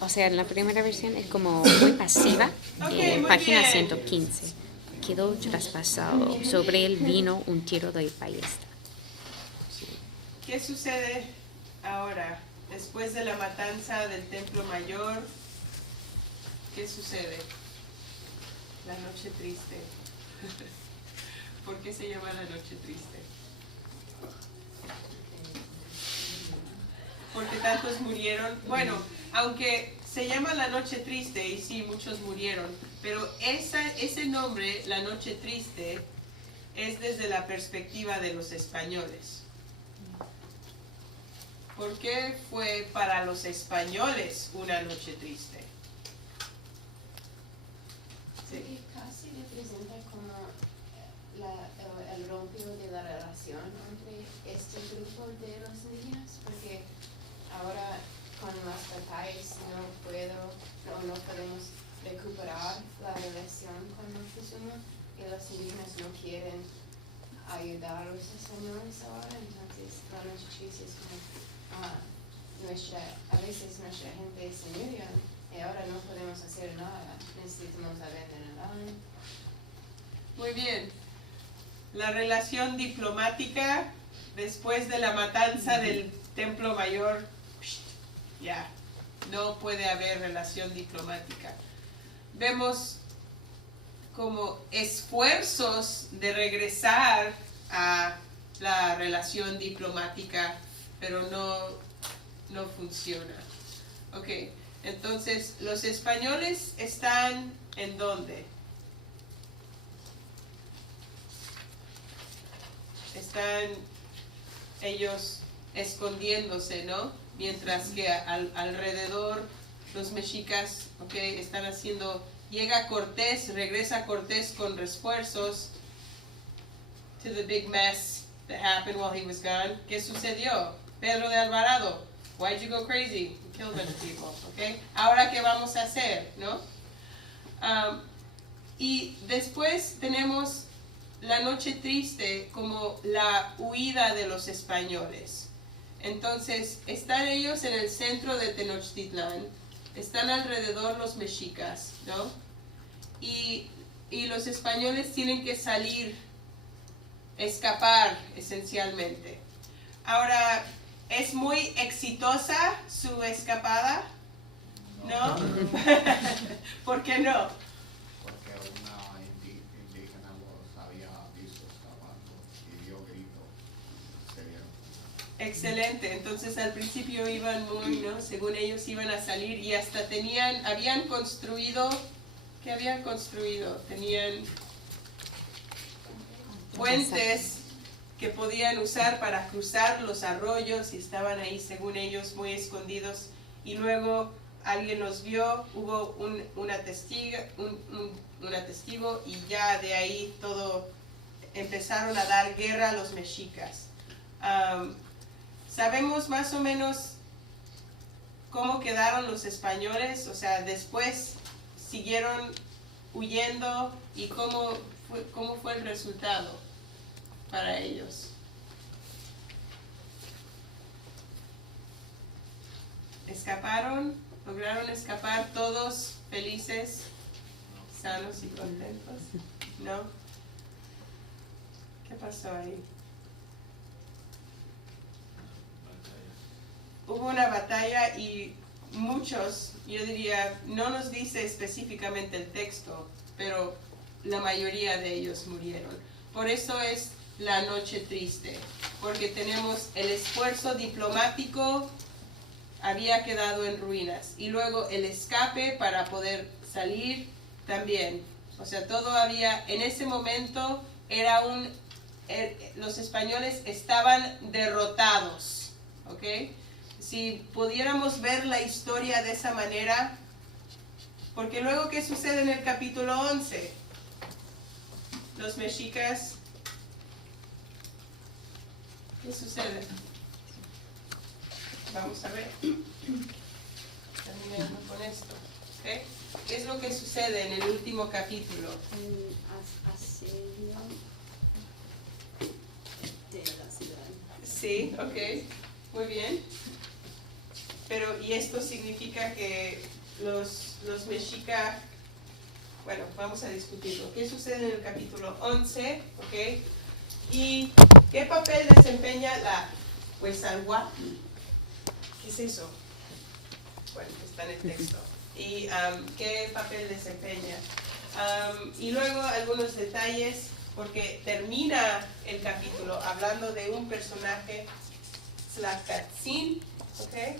O sea, en la primera versión es como muy pasiva. Página bien. 115. Quedó traspasado. Sobre él vino un tiro de ballesta. ¿Qué sucede ahora? Después de la matanza del Templo Mayor, ¿qué sucede? La noche triste. ¿Por qué se llama la noche triste? Porque tantos murieron. Bueno, aunque se llama la noche triste, y sí, muchos murieron, pero ese nombre, la noche triste, es desde la perspectiva de los españoles. ¿Por qué fue para los españoles una noche triste? Sí, casi representa como el rompio de la relación entre este grupo de los indígenas, porque ahora con las batallas no podemos recuperar la relación con Moctezuma y los indígenas no quieren ayudar a los españoles ahora, entonces la noche triste es como a veces nuestra gente se murió y ahora no podemos hacer nada, necesitamos abandonar. Muy bien. La relación diplomática después de la matanza del Templo Mayor, ya, no puede haber relación diplomática. Vemos como esfuerzos de regresar a la relación diplomática, pero no funciona. Ok, entonces, ¿los españoles están en dónde? Están ellos escondiéndose, ¿no? Mientras que alrededor los mexicas, ok, están haciendo, llega Cortés, regresa Cortés con refuerzos to the big mess that happened while he was gone. ¿Qué sucedió? Pedro de Alvarado, why'd you go crazy? You killed a bunch of people, ok. Ahora, ¿qué vamos a hacer, no? Y después tenemos la noche triste como la huida de los españoles. Entonces, están ellos en el centro de Tenochtitlán, están alrededor los mexicas, ¿no? Y los españoles tienen que salir, escapar esencialmente. Ahora, ¿es muy exitosa su escapada? ¿No? ¿Por qué no? Porque una indígena los había visto escapando y dio grito. Se vieron. Excelente, entonces al principio iban muy, ¿no? Según ellos iban a salir y hasta habían construido, ¿qué habían construido? Tenían puentes que podían usar para cruzar los arroyos y estaban ahí, según ellos, muy escondidos. Y luego alguien los vio, hubo una testigo y ya de ahí todo empezaron a dar guerra a los mexicas. ¿Sabemos más o menos cómo quedaron los españoles? O sea, después siguieron huyendo y cómo fue el resultado para ellos. ¿Escaparon? ¿Lograron escapar todos felices, sanos y contentos? ¿No? ¿Qué pasó ahí? Hubo una batalla y muchos, yo diría, no nos dice específicamente el texto, pero la mayoría de ellos murieron. Por eso es la noche triste, porque tenemos el esfuerzo diplomático había quedado en ruinas y luego el escape para poder salir también. O sea, todo había, en ese momento los españoles estaban derrotados, ¿ok? Si pudiéramos ver la historia de esa manera, porque luego, ¿qué sucede en el capítulo 11? Los mexicas, ¿qué sucede? Vamos a ver. Terminemos con esto. ¿Okay? ¿Qué es lo que sucede en el último capítulo? El asedio de la ciudad. Sí, ok. Muy bien. Pero, y esto significa que los mexicas, bueno, vamos a discutirlo. ¿Qué sucede en el capítulo 11? Ok. ¿Y qué papel desempeña la Huetzalcoatl? ¿Qué es eso? Bueno, está en el texto. ¿Y qué papel desempeña? Y luego algunos detalles, porque termina el capítulo hablando de un personaje, Tlacatzin, ¿ok?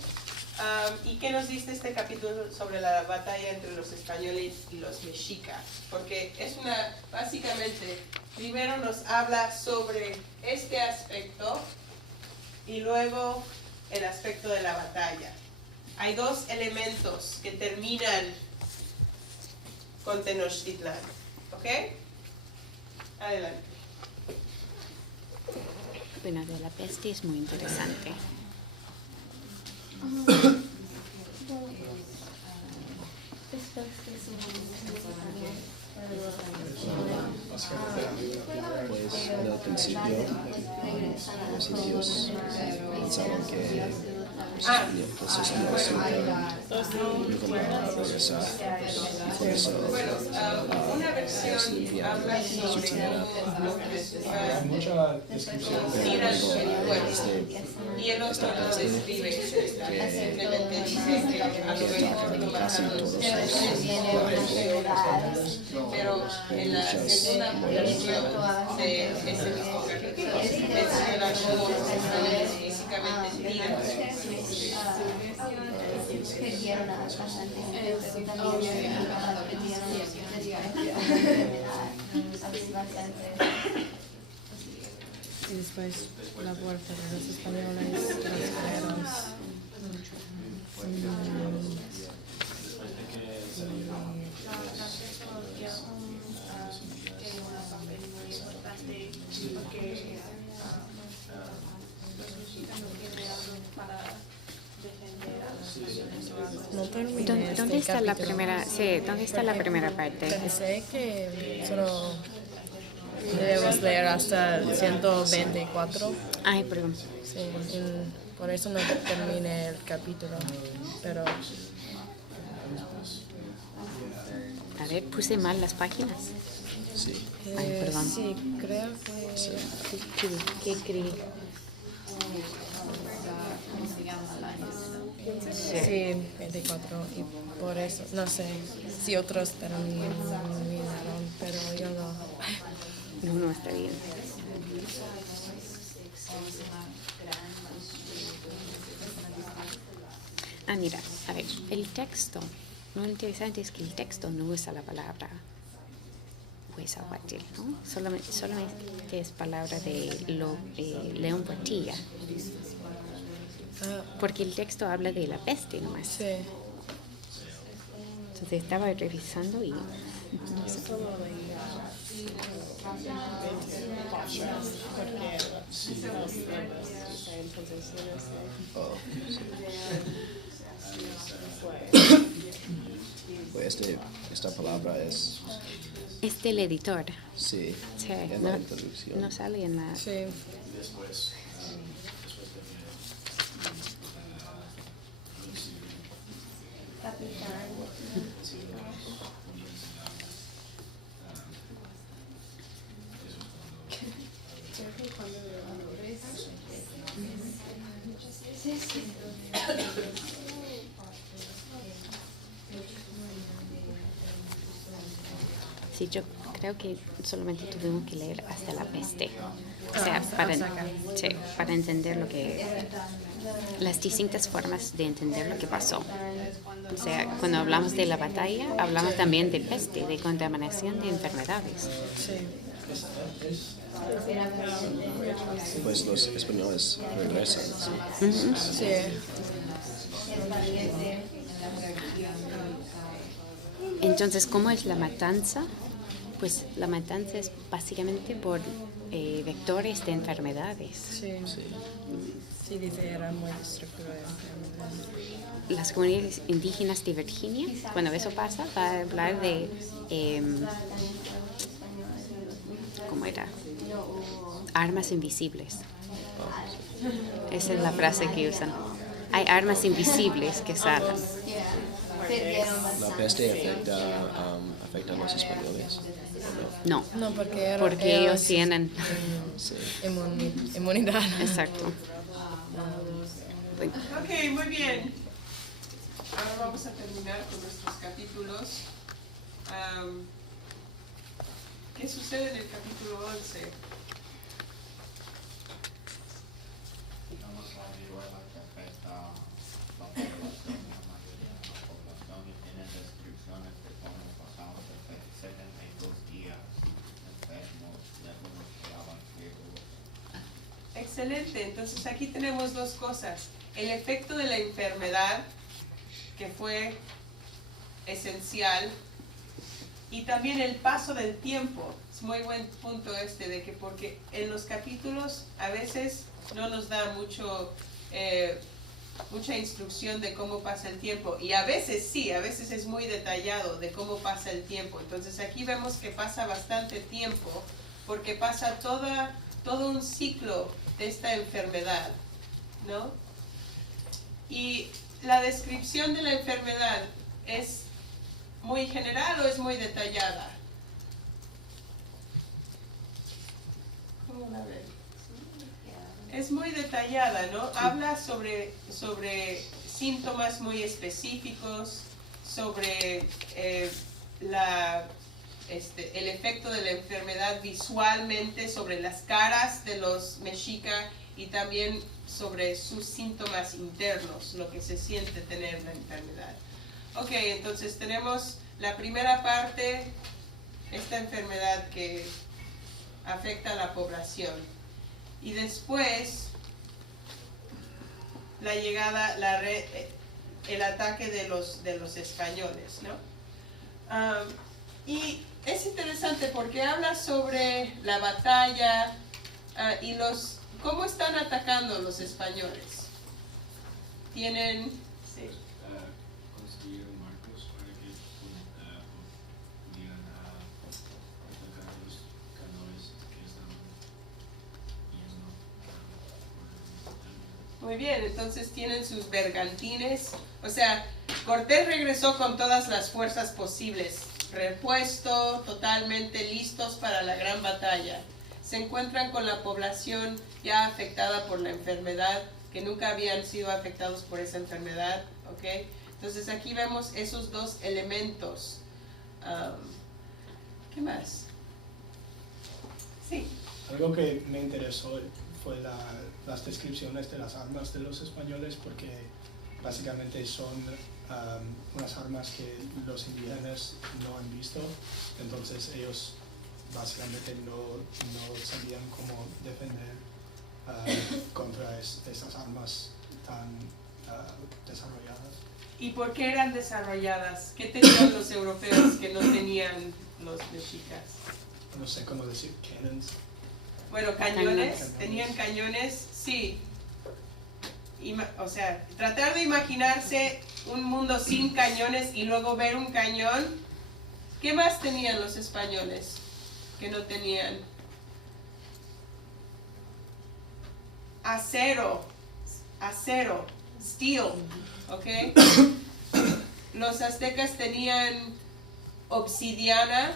¿Y qué nos dice este capítulo sobre la batalla entre los españoles y los mexicas? Porque es básicamente, primero nos habla sobre este aspecto y luego el aspecto de la batalla. Hay dos elementos que terminan con Tenochtitlán, ¿ok? Adelante. Bueno, de la peste es muy interesante. Pues al principio los indios pensaban que Jesús no iba a regresar y por eso una versión habla sobre mucha descripción y el otro no describe, simplemente dice que a lo mejor pero en la segunda versión de ese mismo capítulo menciona cómo los españoles físicamente tiran. Perdieron a bastante gente, pero también Y después la fuerza de los españoles, de los guerreros. Tiene un papel muy importante porque los mexicanos tienen algo para defender a los españoles o algo. No terminé ¿Dónde está la primera? Sí, ¿dónde está la primera parte? Pensé que solo debemos leer hasta el 124. Ay, perdón. Sí, por eso no terminé el capítulo, pero... A ver, puse mal las páginas. Sí. Ay, perdón. Sí, creo que... ¿Qué escribí? llegamos al año. Sí, 24. Y por eso, no sé si otros terminaron, pero yo no. No está bien. Ah, mira, a ver, el texto. Lo interesante es que el texto no usa la palabra Huezahuatil, ¿no? Solamente es palabra de León Portilla. Porque el texto habla de la peste nomás. Sí. Entonces estaba revisando y... Pues esta palabra es... Es del editor. Sí, Sí, en la introducción. no sale en la... Sí. Después Sí, yo creo que solamente tuvimos que leer hasta la peste. O sea, para entender lo que... Las distintas formas de entender lo que pasó. O sea, cuando hablamos de la batalla, hablamos también de peste, de contaminación, de enfermedades. Pues los españoles regresan, sí. Sí. Entonces, ¿cómo es la matanza? Pues la matanza es básicamente por vectores de enfermedades. Sí. Sí, dice, era muy estructurado de enfermedades. Las comunidades indígenas de Virginia, cuando eso pasa, va a hablar de... ¿cómo era? Armas invisibles. Esa es la frase que usan. Hay armas invisibles que salen. ¿La peste afecta a los españoles? No, No, porque ellos tienen... inmunidad. Exacto. Ok, muy bien. Ahora vamos a terminar con nuestros capítulos. ¿Qué sucede en el capítulo 11? Digamos la viruela que afecta a la población, la mayoría de la población, y tiene descripciones de cómo pasaban 72 días enfermos y algunos quedaban ciegos. Excelente, entonces aquí tenemos dos cosas. El efecto de la enfermedad, que fue esencial, y también el paso del tiempo. Es muy buen punto de que porque en los capítulos a veces no nos da mucha instrucción de cómo pasa el tiempo, y a veces sí, a veces es muy detallado de cómo pasa el tiempo. Entonces aquí vemos que pasa bastante tiempo porque pasa todo un ciclo de esta enfermedad, ¿no? Y la descripción de la enfermedad es muy general o es muy detallada. ¿Cómo la ven? Es muy detallada, ¿no? Habla sobre síntomas muy específicos, sobre el efecto de la enfermedad visualmente, sobre las caras de los mexica y también sobre sus síntomas internos, lo que se siente tener la enfermedad. Ok, entonces tenemos la primera parte, esta enfermedad que afecta a la población. Y después, la llegada, el ataque de los españoles, ¿no? Y es interesante porque habla sobre la batalla y cómo están atacando los españoles. Tienen... Sí. Construyeron marcos para que pudieran atacar los canoes que estaban yendo por Muy bien, entonces tienen sus bergantines. O sea, Cortés regresó con todas las fuerzas posibles, repuesto, totalmente listos para la gran batalla. Se encuentran con la población ya afectada por la enfermedad que nunca habían sido afectados por esa enfermedad, ¿ok? Entonces aquí vemos esos dos elementos. ¿Qué más? Sí. Algo que me interesó fue las descripciones de las armas de los españoles, porque básicamente son unas armas que los indígenas no han visto, entonces ellos básicamente no sabían cómo defender contra esas armas tan desarrolladas. ¿Y por qué eran desarrolladas? ¿Qué tenían los europeos que no tenían los mexicas? No sé cómo decir, cannons. Bueno, cañones, tenían cañones, sí. O sea, tratar de imaginarse un mundo sin cañones y luego ver un cañón. ¿Qué más tenían los españoles que no tenían? Acero, steel, ¿ok? Los aztecas tenían obsidian,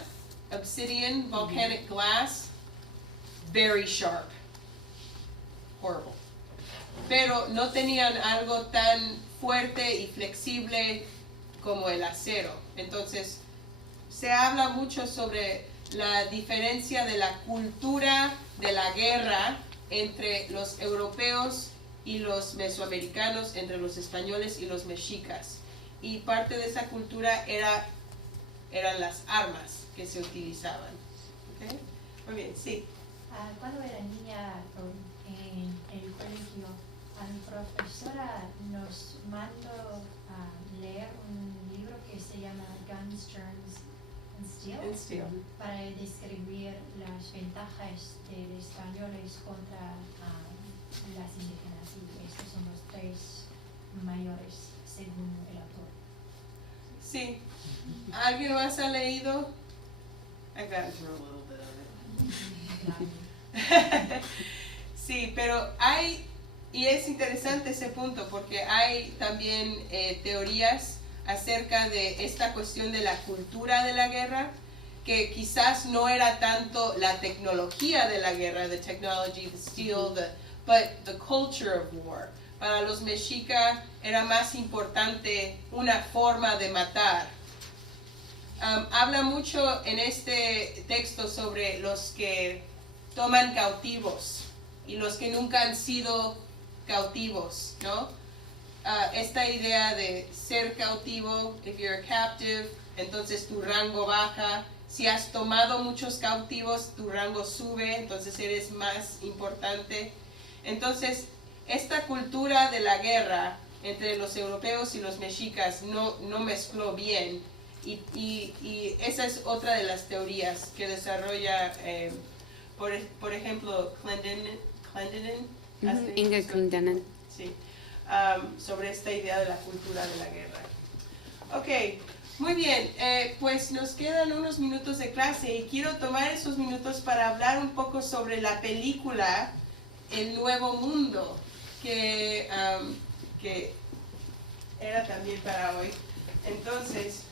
volcanic glass, very sharp, horrible. Pero no tenían algo tan fuerte y flexible como el acero. Entonces, se habla mucho sobre la diferencia de la cultura de la guerra entre los europeos y los mesoamericanos, entre los españoles y los mexicas. Y parte de esa cultura eran las armas que se utilizaban. ¿Okay? Muy bien, sí. Cuando era niña en el colegio, mi profesora nos mandó a leer un libro que se llama Guns, Germs and Steel, para describir las ventajas de los españoles contra las indígenas, y estos son los tres mayores según el autor. Sí. ¿Alguien más ha leído? I've gotten through a little bit of it. Sí, pero y es interesante ese punto porque hay también teorías acerca de esta cuestión de la cultura de la guerra, que quizás no era tanto la tecnología de la guerra, the technology, the steel, but the culture of war. Para los mexicas era más importante una forma de matar. Habla mucho en este texto sobre los que toman cautivos y los que nunca han sido cautivos, ¿no? Esta idea de ser cautivo, if you're a captive, entonces tu rango baja. Si has tomado muchos cautivos, tu rango sube, entonces eres más importante. Entonces, esta cultura de la guerra entre los europeos y los mexicas no mezcló bien. Y esa es otra de las teorías que desarrolla, por ejemplo, Clendenin. Inga Clendenin. Sí, sobre esta idea de la cultura de la guerra. Ok, muy bien, pues nos quedan unos minutos de clase y quiero tomar esos minutos para hablar un poco sobre la película El Nuevo Mundo, que era también para hoy. Entonces,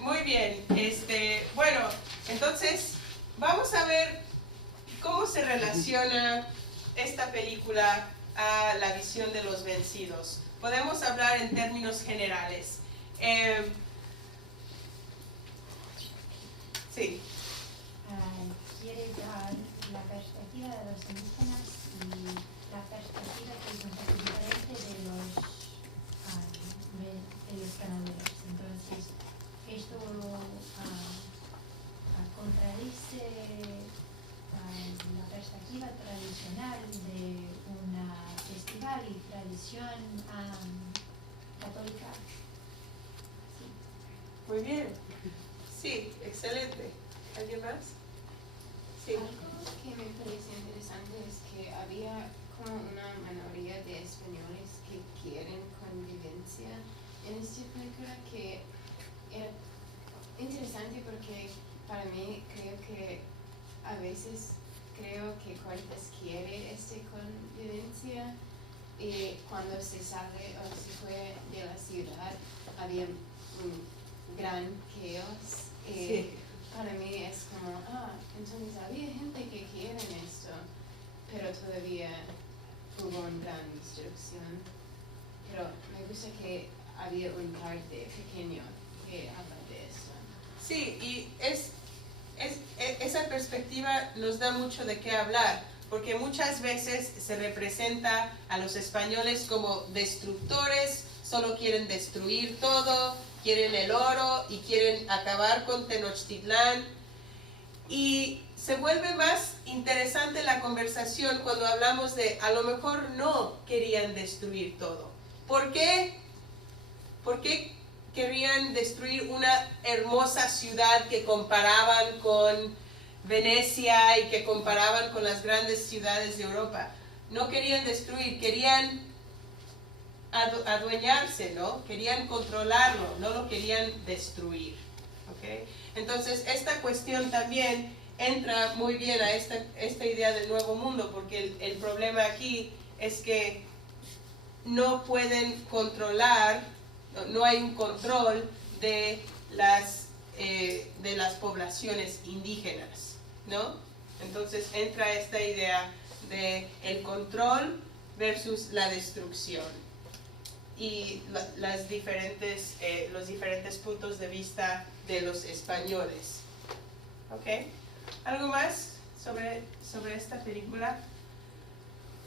muy bien, bueno, entonces vamos a ver cómo se relaciona esta película a la visión de los vencidos. Podemos hablar en términos generales. Sí. Quiere dar la perspectiva de los indígenas y la perspectiva que es un poco diferente de los ganaderos. Entonces, esto contradice la perspectiva tradicional de un festival y tradición católica. Sí. Muy bien. Sí, excelente. ¿Alguien más? Sí. Algo que me pareció interesante es que había como una minoría de españoles que quieren convivencia en esta película, que era interesante porque para mí creo que a veces creo que Cortés quiere esta convivencia, y cuando se sale o se fue de la ciudad había un gran chaos. Y Sí. para mí es como, entonces había gente que quiere esto, pero todavía hubo una gran destrucción. Pero me gusta que había un parte pequeño que habla de eso. Sí, y esa perspectiva nos da mucho de qué hablar, porque muchas veces se representa a los españoles como destructores, solo quieren destruir todo, quieren el oro y quieren acabar con Tenochtitlán. Y se vuelve más interesante la conversación cuando hablamos de a lo mejor no querían destruir todo. ¿Por qué? ¿Por qué querían destruir una hermosa ciudad que comparaban con Venecia y que comparaban con las grandes ciudades de Europa? No querían destruir, querían adueñarse, ¿no? Querían controlarlo, no lo querían destruir. ¿Okay? Entonces, esta cuestión también entra muy bien a esta idea del nuevo mundo, porque el problema aquí es que no pueden controlar, no hay un control de las poblaciones indígenas, ¿no? Entonces entra esta idea de el control versus la destrucción y los diferentes puntos de vista de los españoles. ¿Ok? ¿Algo más sobre esta película?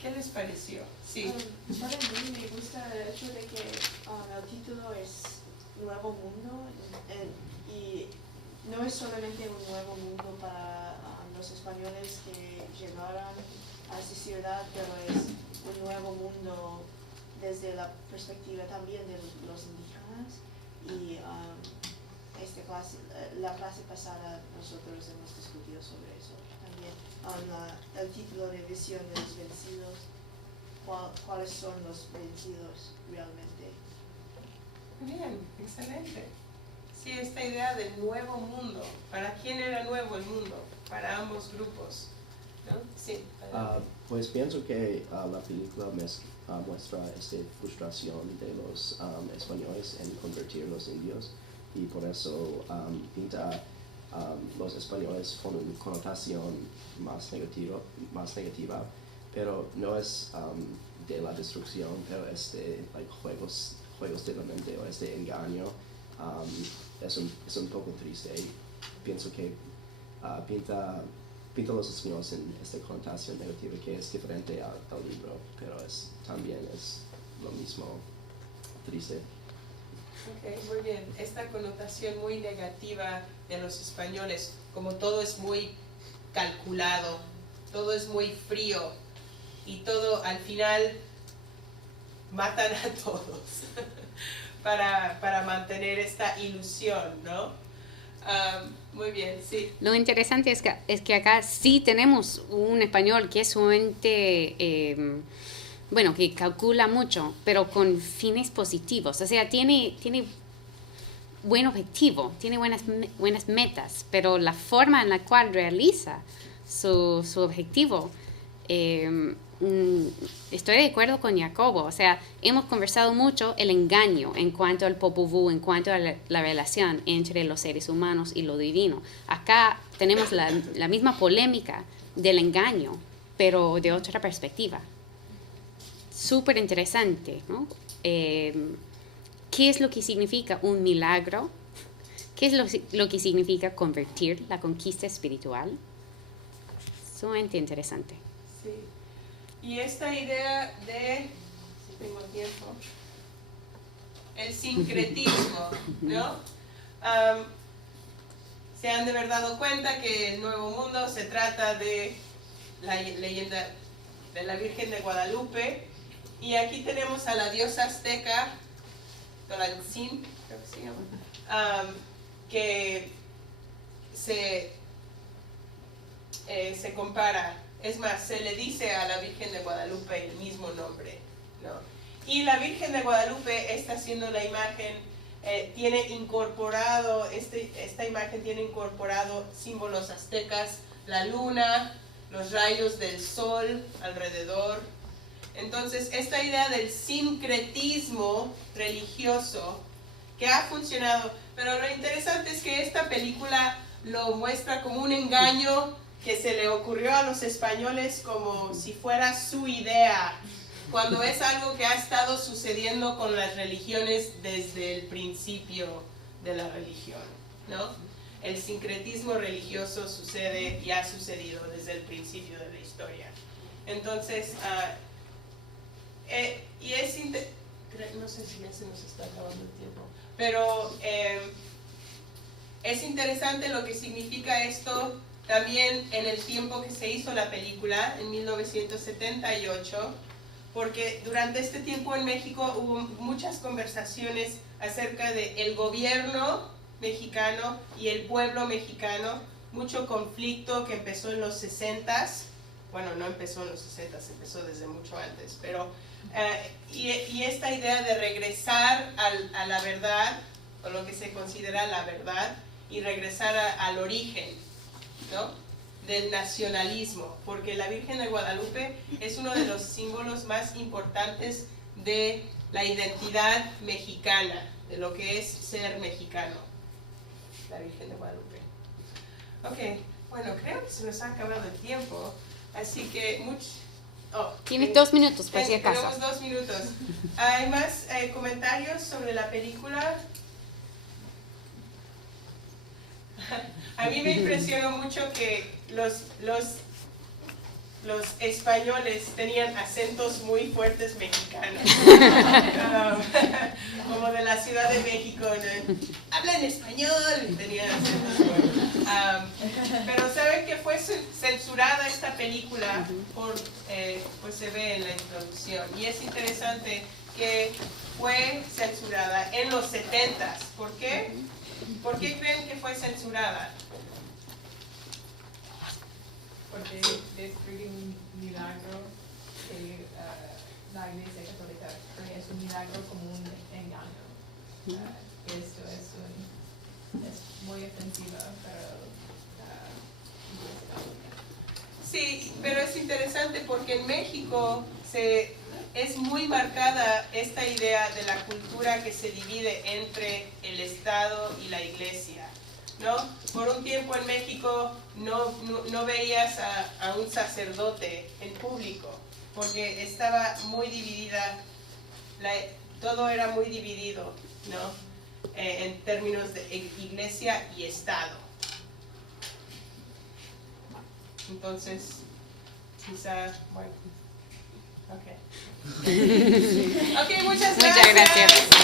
¿Qué les pareció? Sí. Para mí me gusta el hecho de que el título es Nuevo Mundo y no es solamente un nuevo mundo para los españoles que llegaron a esa ciudad, pero es un nuevo mundo desde la perspectiva también de los indígenas. Y la clase pasada nosotros hemos discutido sobre eso también. El título de Visión de los Vencidos, cuáles son los vencidos realmente. Bien, excelente. Sí, esta idea del nuevo mundo. ¿Para quién era nuevo el mundo? Para ambos grupos, ¿no? Sí. Pues pienso que la película muestra esta frustración de los españoles en convertir a los indios, y por eso pinta los españoles con una connotación más negativa, pero no es de la destrucción, pero es de juegos de la mente o este engaño. Es un poco triste. Pienso que pinta a los españoles en esta connotación negativa que es diferente al libro, pero también es lo mismo triste. Ok, muy bien. Esta connotación muy negativa de los españoles, como todo es muy calculado, todo es muy frío y todo al final matan a todos para mantener esta ilusión, ¿no? Muy bien, sí. Lo interesante es que acá sí tenemos un español que es sumamente, bueno, que calcula mucho, pero con fines positivos. O sea, tiene buen objetivo, tiene buenas metas, pero la forma en la cual realiza su objetivo, estoy de acuerdo con Jacobo. O sea, hemos conversado mucho el engaño en cuanto al Popol Vuh, en cuanto a la relación entre los seres humanos y lo divino. Acá tenemos la misma polémica del engaño, pero de otra perspectiva. Súper interesante, ¿no? ¿Qué es lo que significa un milagro? ¿Qué es lo que significa convertir la conquista espiritual? Sumamente interesante. Sí. Y esta idea de, si tengo tiempo, el sincretismo, ¿no? Se han de haber dado cuenta que el Nuevo Mundo se trata de la leyenda de la Virgen de Guadalupe, y aquí tenemos a la diosa azteca, Tonantzin, creo que se llama, que se compara. Es más, se le dice a la Virgen de Guadalupe el mismo nombre, ¿no? Y la Virgen de Guadalupe está haciendo la imagen, tiene incorporado, esta imagen tiene incorporado símbolos aztecas, la luna, los rayos del sol alrededor. Entonces, esta idea del sincretismo religioso, que ha funcionado. Pero lo interesante es que esta película lo muestra como un engaño que se le ocurrió a los españoles como si fuera su idea, cuando es algo que ha estado sucediendo con las religiones desde el principio de la religión, ¿no? El sincretismo religioso sucede y ha sucedido desde el principio de la historia. Entonces, no sé si ya se nos está acabando el tiempo, pero es interesante lo que significa esto también en el tiempo que se hizo la película, en 1978, porque durante este tiempo en México hubo muchas conversaciones acerca del gobierno mexicano y el pueblo mexicano, mucho conflicto que empezó en los 60s, bueno, no empezó en los 60s, empezó desde mucho antes, pero y esta idea de regresar a la verdad, o lo que se considera la verdad, y regresar al origen, ¿no?, del nacionalismo, porque la Virgen de Guadalupe es uno de los símbolos más importantes de la identidad mexicana, de lo que es ser mexicano, la Virgen de Guadalupe. Ok, bueno, creo que se nos ha acabado el tiempo, así que Tienes 2 minutos, por si acaso. Tenemos 2 minutos. ¿Hay más comentarios sobre la película? A mí me impresionó mucho que los españoles tenían acentos muy fuertes mexicanos. Como de la Ciudad de México, ¿no? Hablan español, tenían acentos fuertes. Pero saben que fue censurada esta película, pues se ve en la introducción. Y es interesante que fue censurada en los 70s. ¿Por qué? ¿Por qué creen que fue censurada? Porque describe un milagro que la Iglesia Católica cree es un milagro como un engaño. Esto es muy ofensivo para la Iglesia Católica. Sí, pero es interesante porque en México es muy marcada esta idea de la cultura que se divide entre el Estado y la Iglesia, ¿no? Por un tiempo en México no veías a un sacerdote en público, porque estaba muy dividida, todo era muy dividido, ¿no? En términos de Iglesia y Estado. Entonces, quizá, bueno, ok. Ok, muchas gracias. Muchas gracias.